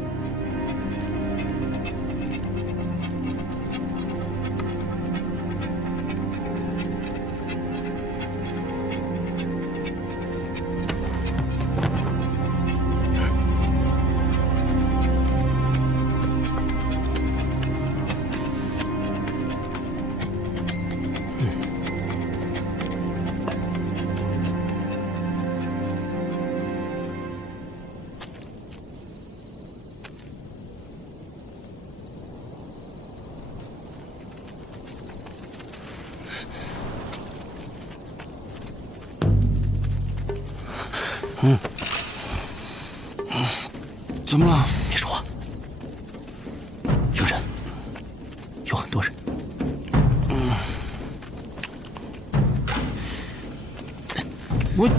怎么了？别说话。有人，有很多人。我。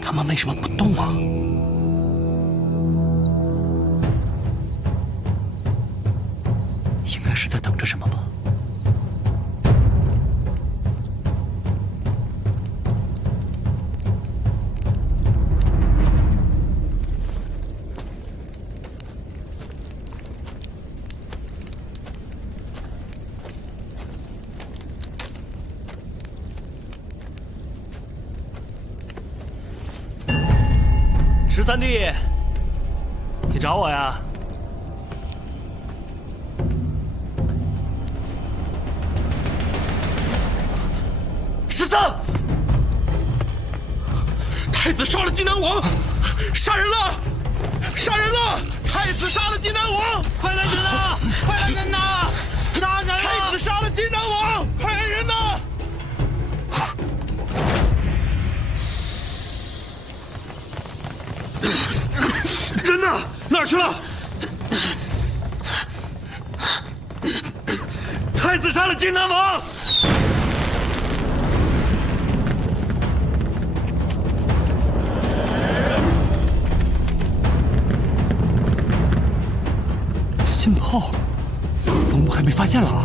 他们为什么不动啊？应该是在等着什么吧。13弟，你找我呀？13，太子杀了济南王，杀人了！杀人了！太子杀了济南王，快来人呐！快来人呐！杀人了！太子杀了济南王，快来人呐！人呢？哪儿去了？太子杀了济南王！信炮，冯部还被发现了啊！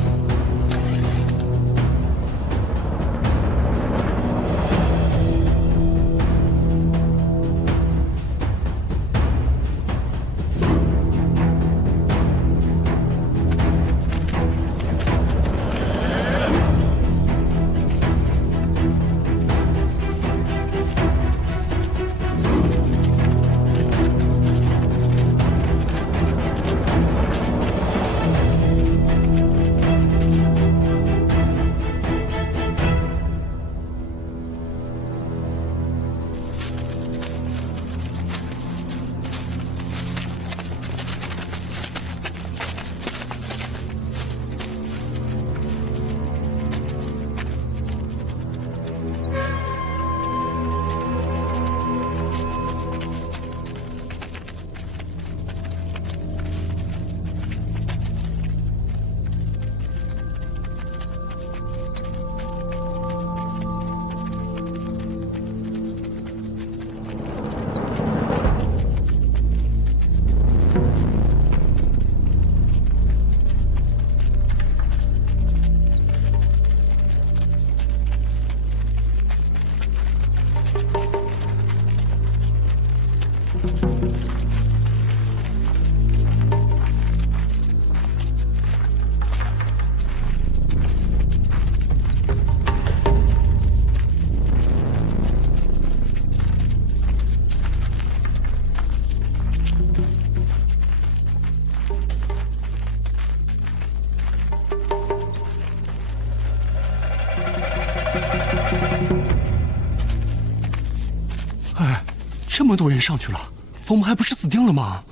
么多人上去了，冯母还不是死定了吗？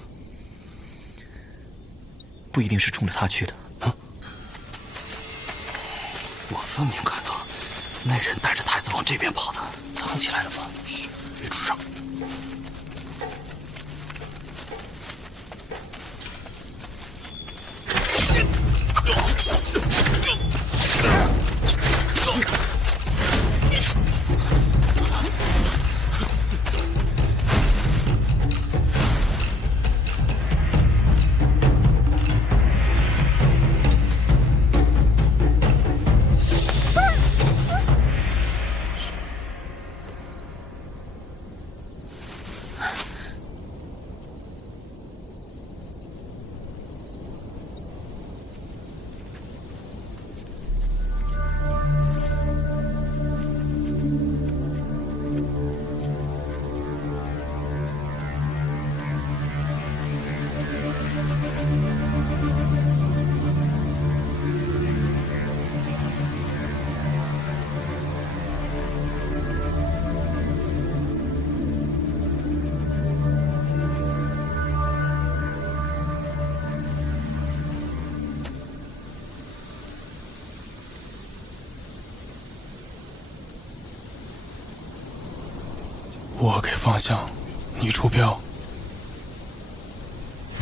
不一定是冲着他去的。啊！我分明看到，那人带着太子往这边跑的，藏起来了吗？嘘，别出声。我给方向，你出标。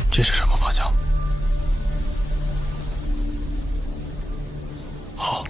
这是什么方向？好。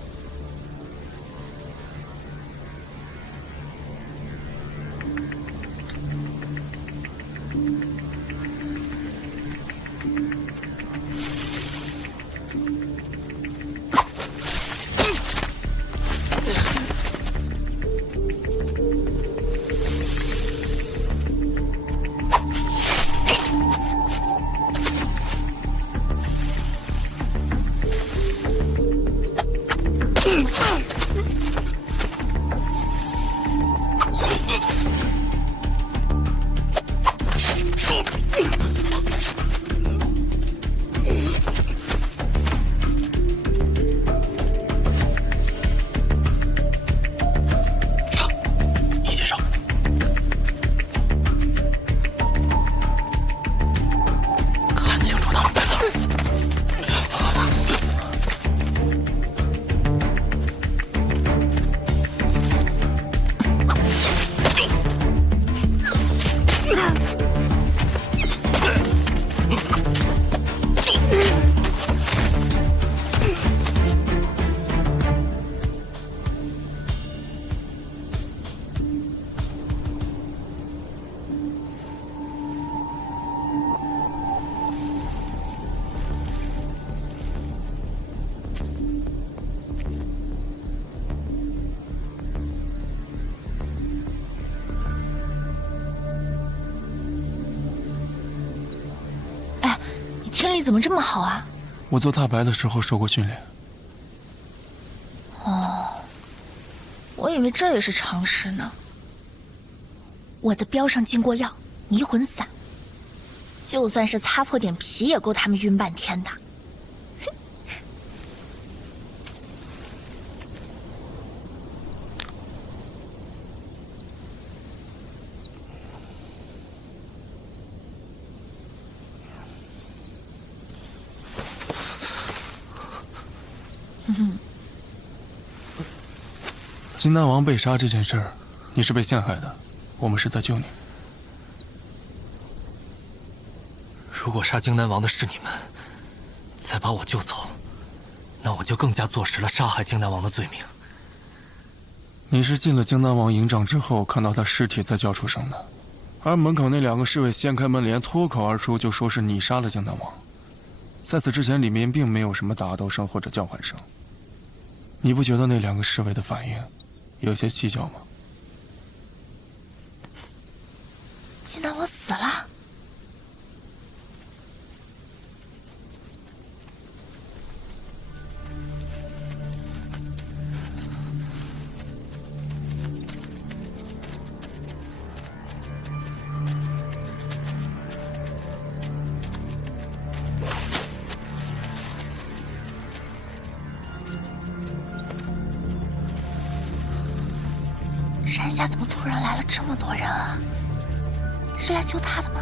听力怎么这么好啊？我做大白的时候受过训练。哦，我以为这也是常识呢。我的标上进过药，迷魂散，就算是擦破点皮也够他们晕半天的。金丹王被杀这件事儿，你是被陷害的，我们是在救你。如果杀金丹王的是你们，再把我救走，那我就更加坐实了杀害金丹王的罪名。你是进了金丹王营帐之后，看到他尸体才叫出声的，而门口那2个侍卫掀开门帘，脱口而出就说是你杀了金丹王。在此之前，里面并没有什么打斗声或者叫唤声。你不觉得那2个侍卫的反应有些蹊跷吗？金丹王死了。山下怎么突然来了这么多人啊？是来救他的吗？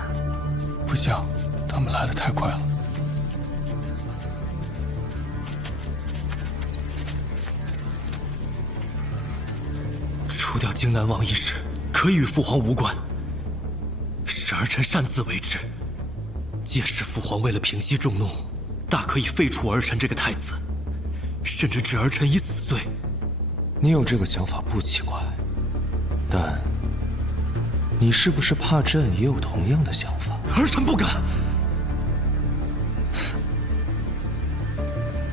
不像，他们来得太快了。除掉荆南王一事，可以与父皇无关，是儿臣擅自为之。届时父皇为了平息众怒，大可以废除儿臣这个太子，甚至治儿臣以死罪。你有这个想法不奇怪，但你是不是怕朕也有同样的想法？儿臣不敢。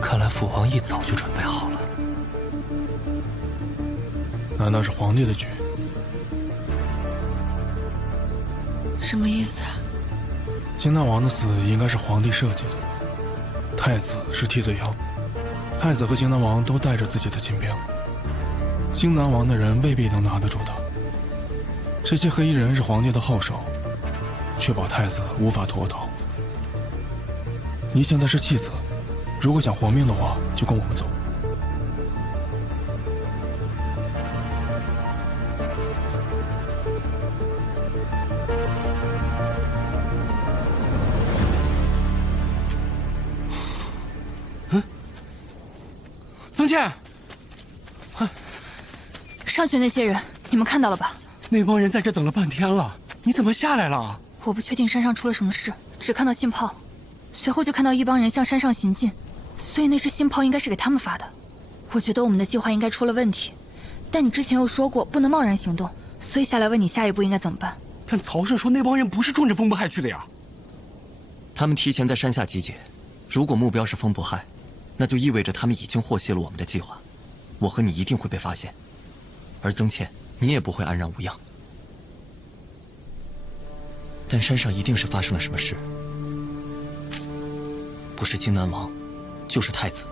看来父皇一早就准备好了。难道是皇帝的局？什么意思啊？荆南王的死应该是皇帝设计的，太子是替罪羊，太子和荆南王都带着自己的亲兵，荆南王的人未必能拿得住他。这些黑衣人是皇帝的后手，确保太子无法脱逃。你现在是弃子，如果想活命的话，就跟我们走。宗倩，上去那些人，你们看到了吧？那帮人在这等了半天了，你怎么下来了？我不确定山上出了什么事，只看到信炮，随后就看到一帮人向山上行进，所以那支信炮应该是给他们发的。我觉得我们的计划应该出了问题，但你之前又说过不能贸然行动，所以下来问你下一步应该怎么办。但曹胜说那帮人不是冲着风不害去的呀。他们提前在山下集结，如果目标是风不害，那就意味着他们已经获悉了我们的计划，我和你一定会被发现，而曾倩，你也不会安然无恙。但山上一定是发生了什么事，不是荆南王，就是太子。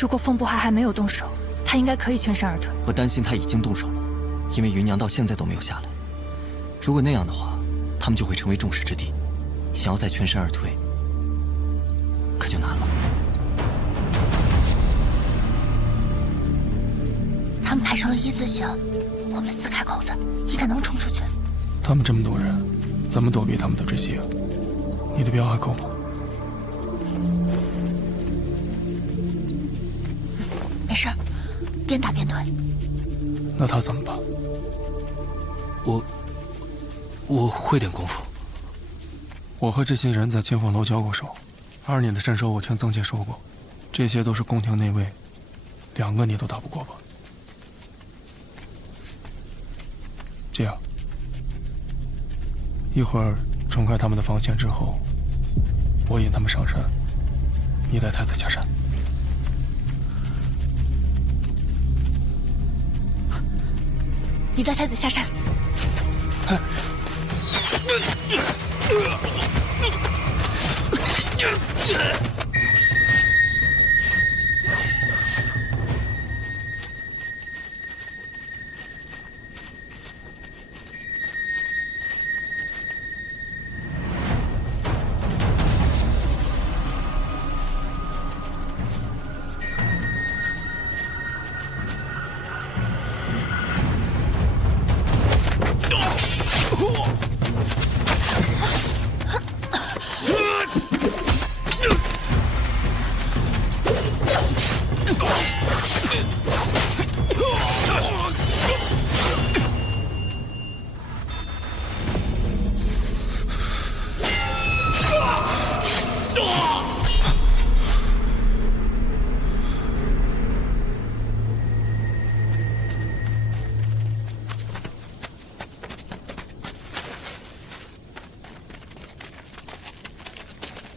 如果风不害还没有动手，他应该可以全身而退。我担心他已经动手了，因为芸娘到现在都没有下来。如果那样的话，他们就会成为众矢之的，想要再全身而退，可就难了。他们排成了一字形，我们撕开口子，应该能冲出去。他们这么多人，怎么躲避他们的追击啊？你的镖还够吗？没事，边打边退。那他怎么办？我会点功夫。我和这些人在金凤楼交过手，2年的身手我听曾妾说过，这些都是宫廷内卫，2个你都打不过吧？这样，一会儿冲开他们的防线之后，我引他们上山，你带太子下山。你带太子下山。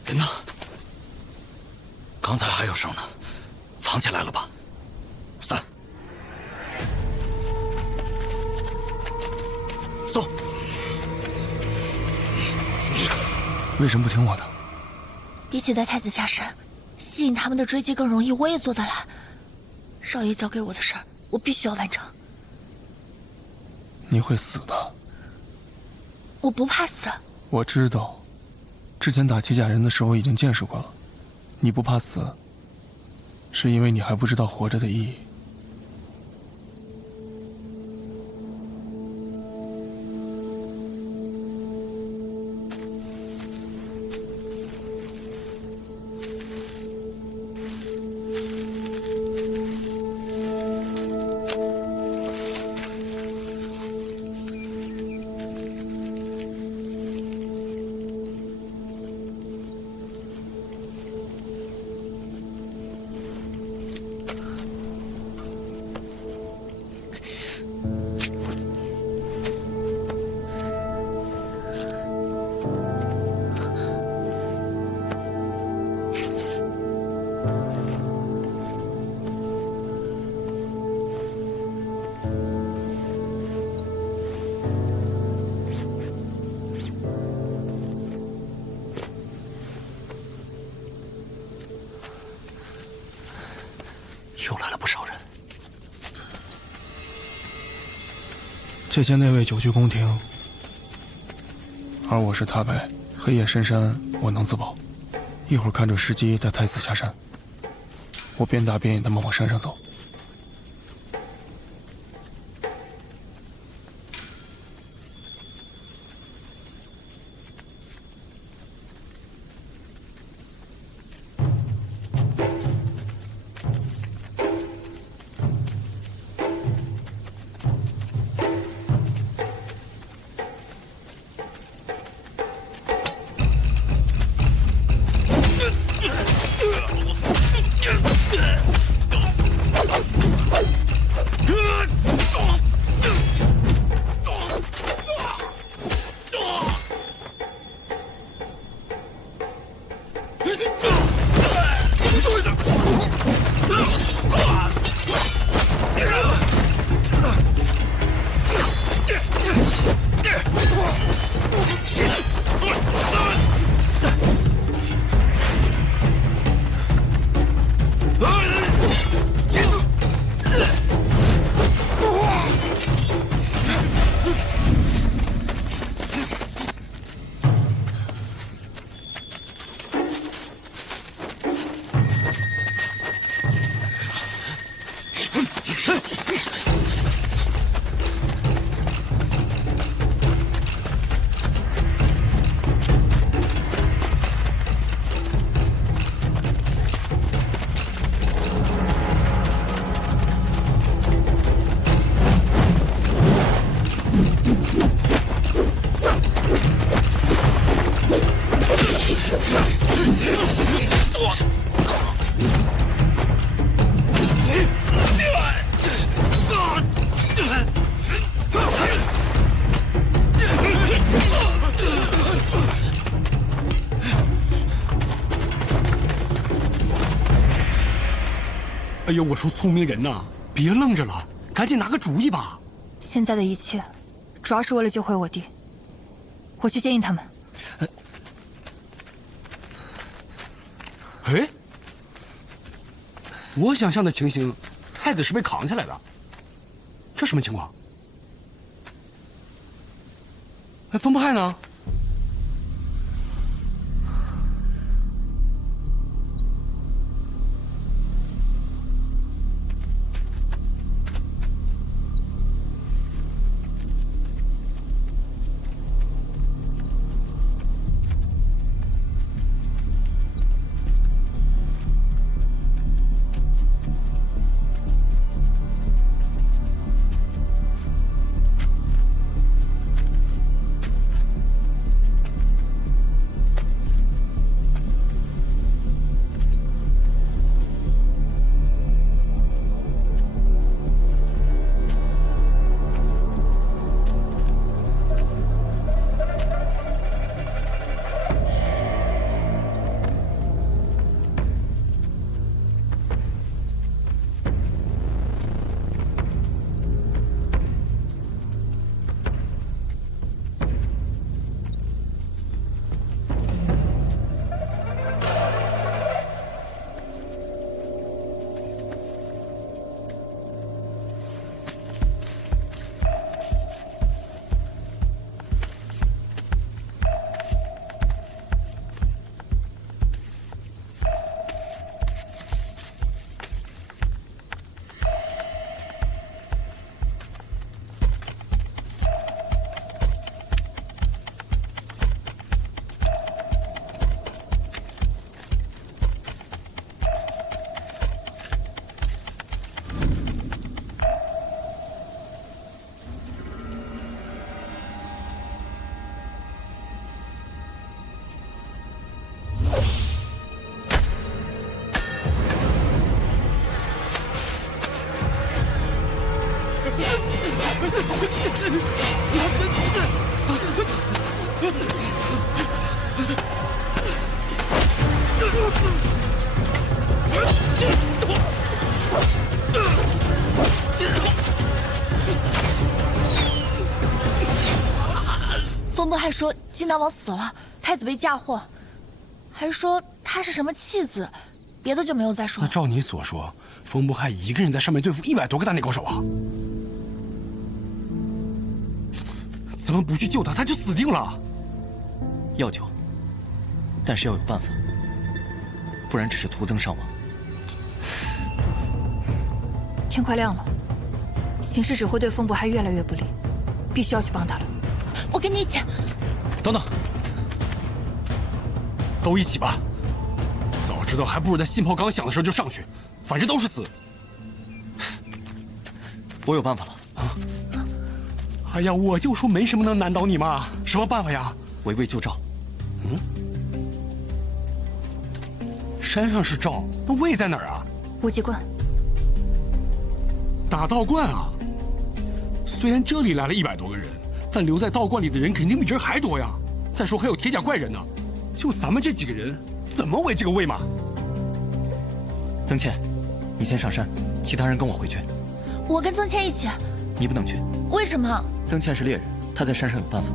人呢？刚才还有声呢，藏起来了吧？3，走。为什么不听我的？比起带太子下山，吸引他们的追击更容易，我也做得来。少爷交给我的事儿，我必须要完成。你会死的。我不怕死。我知道，之前打铁甲人的时候已经见识过了。你不怕死，是因为你还不知道活着的意义。又来了不少人。借见那位久居宫廷，而我是他呗。黑夜深山，我能自保。一会儿看准时机带太子下山。我边打边引他们往山上走。哎呦，我说聪明人呐，别愣着了，赶紧拿个主意吧。现在的一切，主要是为了救回我弟。我去接应他们。哎，我想象的情形，太子是被扛下来的，这什么情况？哎，风不害呢？风不害说金南王死了，太子被嫁祸，还说他是什么弃子，别的就没有再说。那照你所说，风不害一个人在上面对付100多个大内高手啊？咱们不去救他，他就死定了。要救，但是要有办法，不然只是徒增伤亡。天快亮了，形势只会对风不害越来越不利，必须要去帮他了。我跟你一起。等等，都一起吧。早知道还不如在信炮刚响的时候就上去，反正都是死。我有办法了啊！哎呀，我就说没什么能难倒你嘛，什么办法呀？围魏救赵。嗯，山上是赵，那魏在哪儿啊？无极观。打道观啊！虽然这里来了100多个人，但留在道观里的人肯定比这儿还多呀。再说还有铁甲怪人呢，就咱们这几个人，怎么围这个魏嘛？曾倩，你先上山，其他人跟我回去。我跟曾倩一起。你不能去。为什么？曾倩是猎人，她在山上有办法，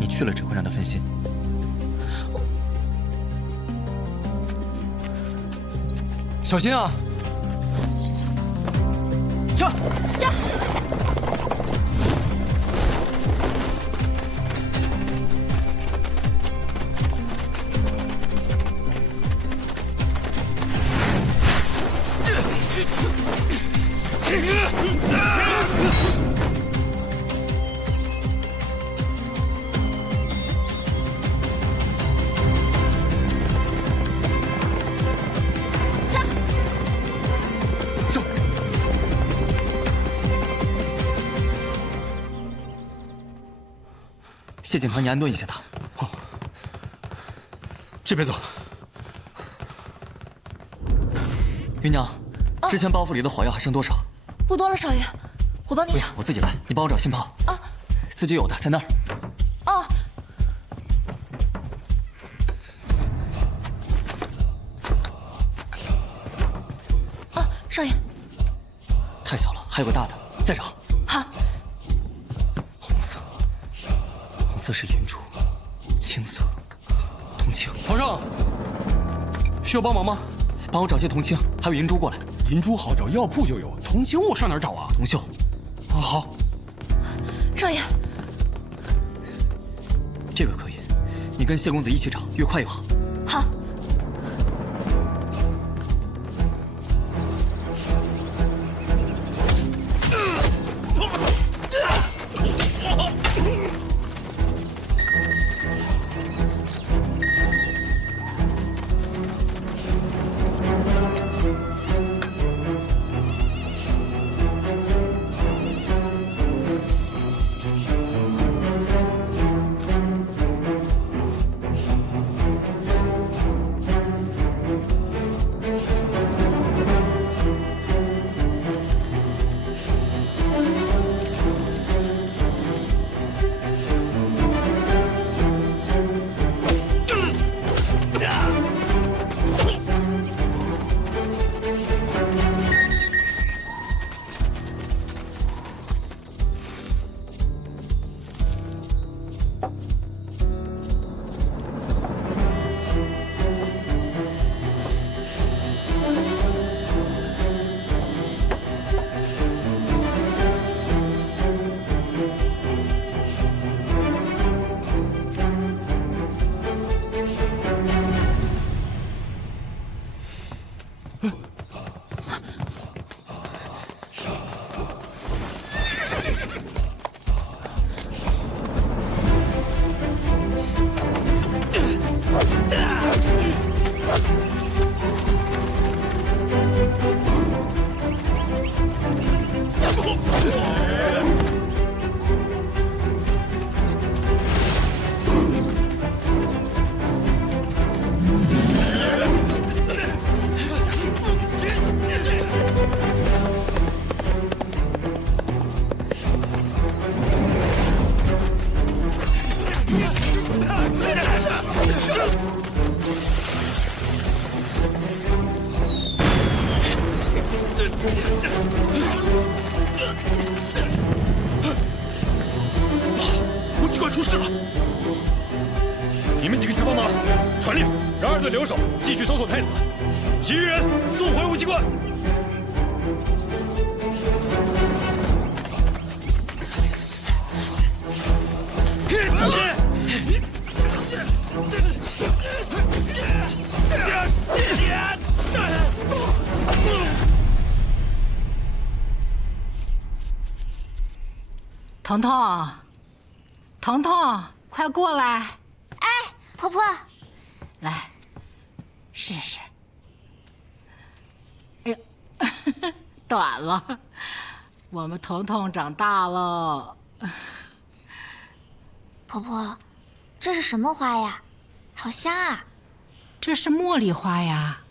你去了只会让她分心。小心啊！上！上！谢景堂，你安顿一下他。好，这边走。芸娘，之前包袱里的火药还剩多少？不多了，少爷，我帮你找。我自己来，你帮我找信炮。啊，自己有的在那儿。哦。啊，少爷。太小了，还有个大的，再找。好。红色，红色是银珠，青色，铜青。皇上，需要帮忙吗？帮我找些铜青，还有银珠过来。银珠好找，药铺就有。铜青我上哪儿找啊？铜锈。啊，好。少爷，这个可以，你跟谢公子一起找，越快越好。好。无极观出事了！你们几个去帮忙，传令让2队留守，继续搜索太子，其余人速回武器观。彤彤，彤彤，快过来！哎，婆婆，来，试试。哎呦，短了，我们彤彤长大了。婆婆，这是什么花呀？好香啊！这是茉莉花呀。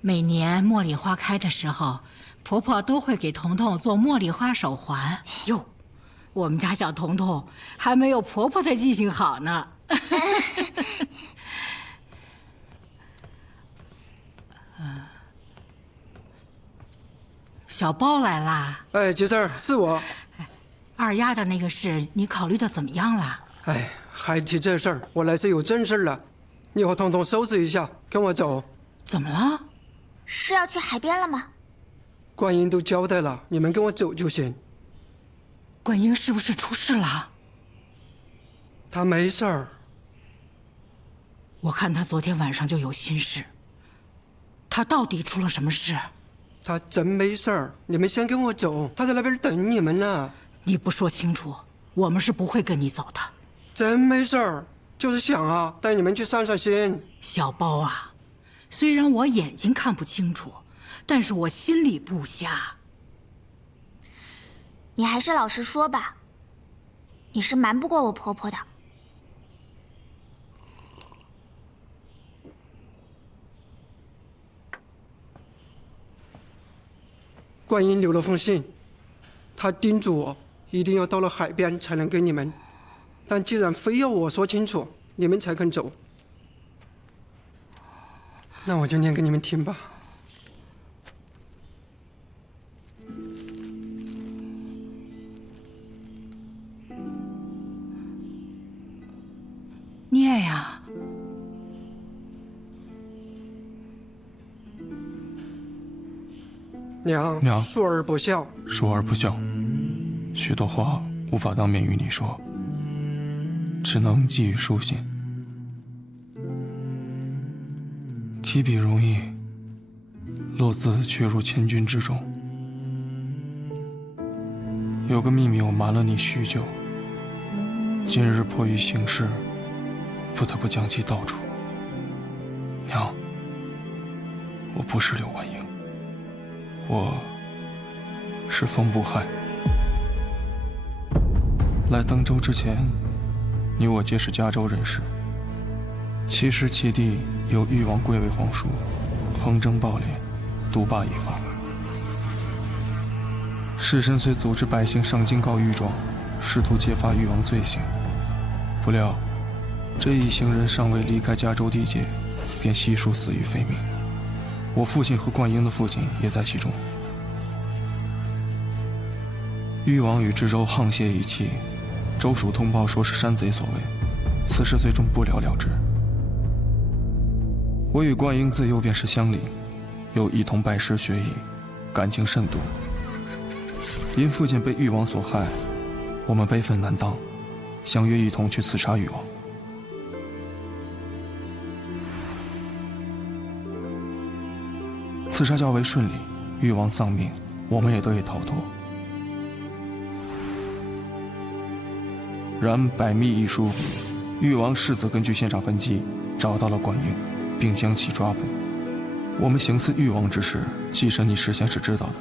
每年茉莉花开的时候，婆婆都会给彤彤做茉莉花手环。哟，我们家小彤彤还没有婆婆的记性好呢。小包来啦！哎，姐儿，是我。二丫的那个事，你考虑的怎么样了？哎，还提这事儿，我来是有正事了。你和彤彤收拾一下，跟我走。怎么了？是要去海边了吗？观音都交代了，你们跟我走就行。观音是不是出事了？她没事儿。我看她昨天晚上就有心事。她到底出了什么事？她真没事儿，你们先跟我走，她在那边等你们呢。你不说清楚，我们是不会跟你走的。真没事儿，就是想啊，带你们去散散心。小包啊，虽然我眼睛看不清楚，但是我心里不瞎。你还是老实说吧，你是瞒不过我婆婆的。观音留了封信，她叮嘱我一定要到了海边才能给你们，但既然非要我说清楚，你们才肯走，那我就念给你们听吧。念呀。娘，述而不孝。述而不孝，许多话无法当面与你说，只能寄于书信。提笔容易，落字却如千钧之重。有个秘密我瞒了你许久，今日迫于形势，不得不将其道出。娘，我不是刘观音，我是风不害。来登州之前，你我皆是嘉州人士。其时其地有誉王贵为皇叔，横征暴敛，独霸一方。士绅遂组织百姓上京告御状，试图揭发誉王罪行。不料，这一行人尚未离开嘉州地界，便悉数死于非命。我父亲和冠英的父亲也在其中。誉王与知州沆瀣一气，州属通报说是山贼所为，此事最终不了了之。我与冠英自幼便是乡邻，又一同拜师学艺，感情甚笃。因父亲被誉王所害，我们悲愤难当，相约一同去刺杀誉王。刺杀较为顺利，誉王丧命，我们也得以逃脱。然百密一疏，誉王世子根据现场痕迹找到了冠英，并将其抓捕。我们行刺誉王之事，季神你事先是知道的。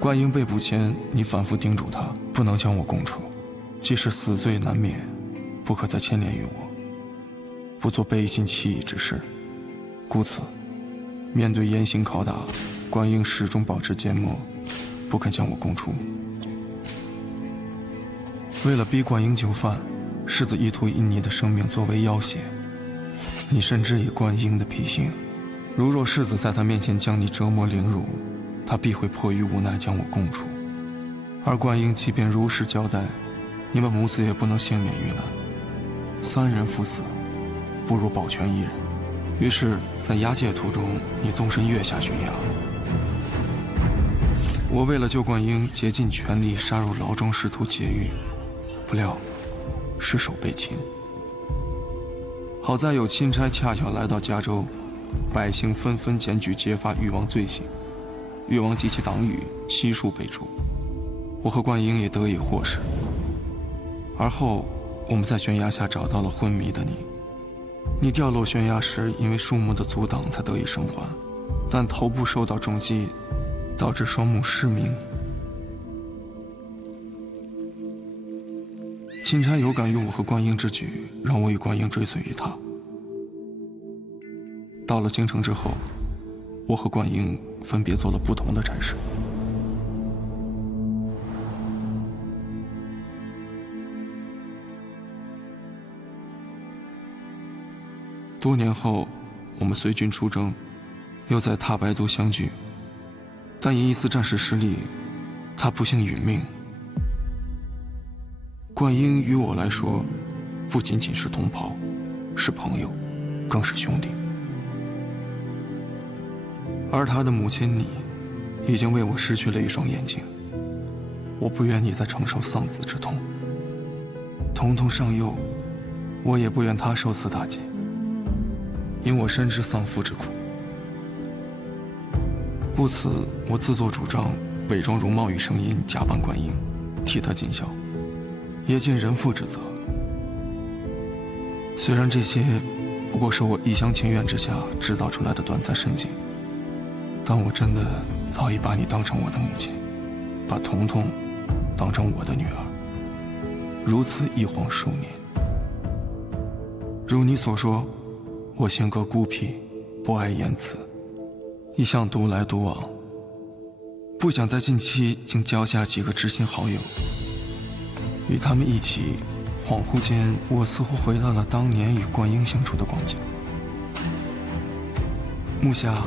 冠英被捕前，你反复叮嘱他不能将我供出，即使死罪难免，不可再牵连于我，不做背信弃义之事。故此，面对严刑拷打，冠英始终保持缄默，不肯将我供出。为了逼冠英就范，世子意图以你的生命作为要挟。你深知以冠英的脾性，如若世子在他面前将你折磨凌辱，他必会迫于无奈将我供出。而冠英即便如实交代，你们母子也不能幸免于难。3人赴死，不如保全一人。于是，在押解途中，你纵身跃下悬崖。我为了救冠英，竭尽全力杀入牢中，试图劫狱，不料失手被擒。好在有钦差恰巧来到加州，百姓纷纷检举揭发誉王罪行，誉王及其党羽悉数被诛，我和冠英也得以获释。而后，我们在悬崖下找到了昏迷的你。你掉落悬崖时，因为树木的阻挡才得以生还，但头部受到重击，导致双目失明。钦差有感于我和冠英之举，让我与冠英追随于他。到了京城之后，我和冠英分别做了不同的差事。多年后，我们随军出征，又在踏白都相聚，但因一次战事失利，他不幸殒命。冠英于我来说，不仅仅是同袍，是朋友，更是兄弟。而他的母亲你，已经为我失去了一双眼睛。我不愿你再承受丧子之痛。童童尚幼，我也不愿他受此打击。因我深知丧父之苦，故此我自作主张伪装容貌与声音，假扮冠英，替他尽孝，也尽人父之责。虽然这些不过是我一厢情愿之下制造出来的短暂深情，但我真的早已把你当成我的母亲，把童童当成我的女儿，如此一晃数年。如你所说，我性格孤僻，不爱言辞，一向独来独往，不想在近期竟交下几个知心好友。与他们一起，恍惚间，我似乎回到了当年与冠英相处的光景。木下，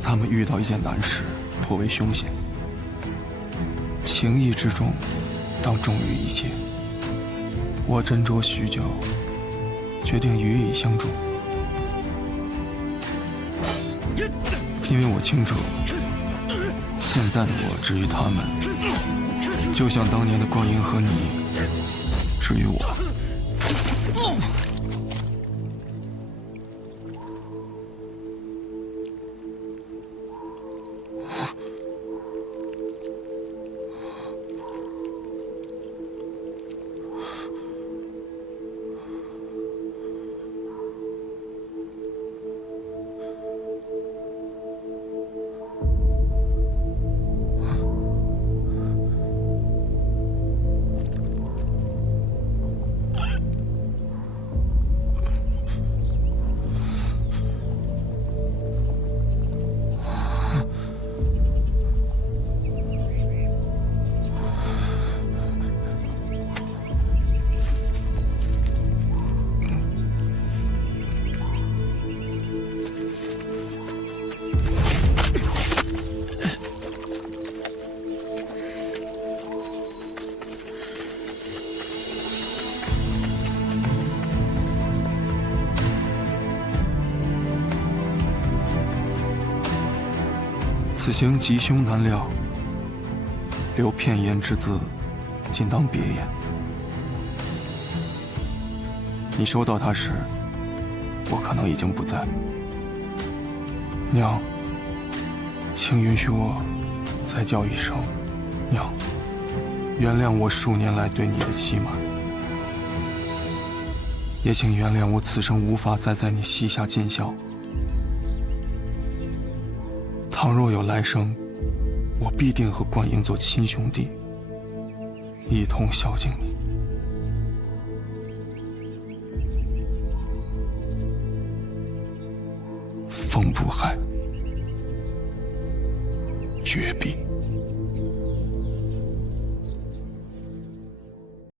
他们遇到一件难事，颇为凶险。情义之重，当重于一切。我斟酌许久，决定予以相助。因为我清楚，现在的我至于他们，就像当年的冠英和你至于我。此行吉凶难料，留片言之字，仅当别言。你收到它时，我可能已经不在。娘，请允许我再叫一声娘，原谅我数年来对你的欺瞒，也请原谅我此生无法再在你膝下尽孝。倘若有来生，我必定和冠英做亲兄弟，一同孝敬你。风不害，绝壁。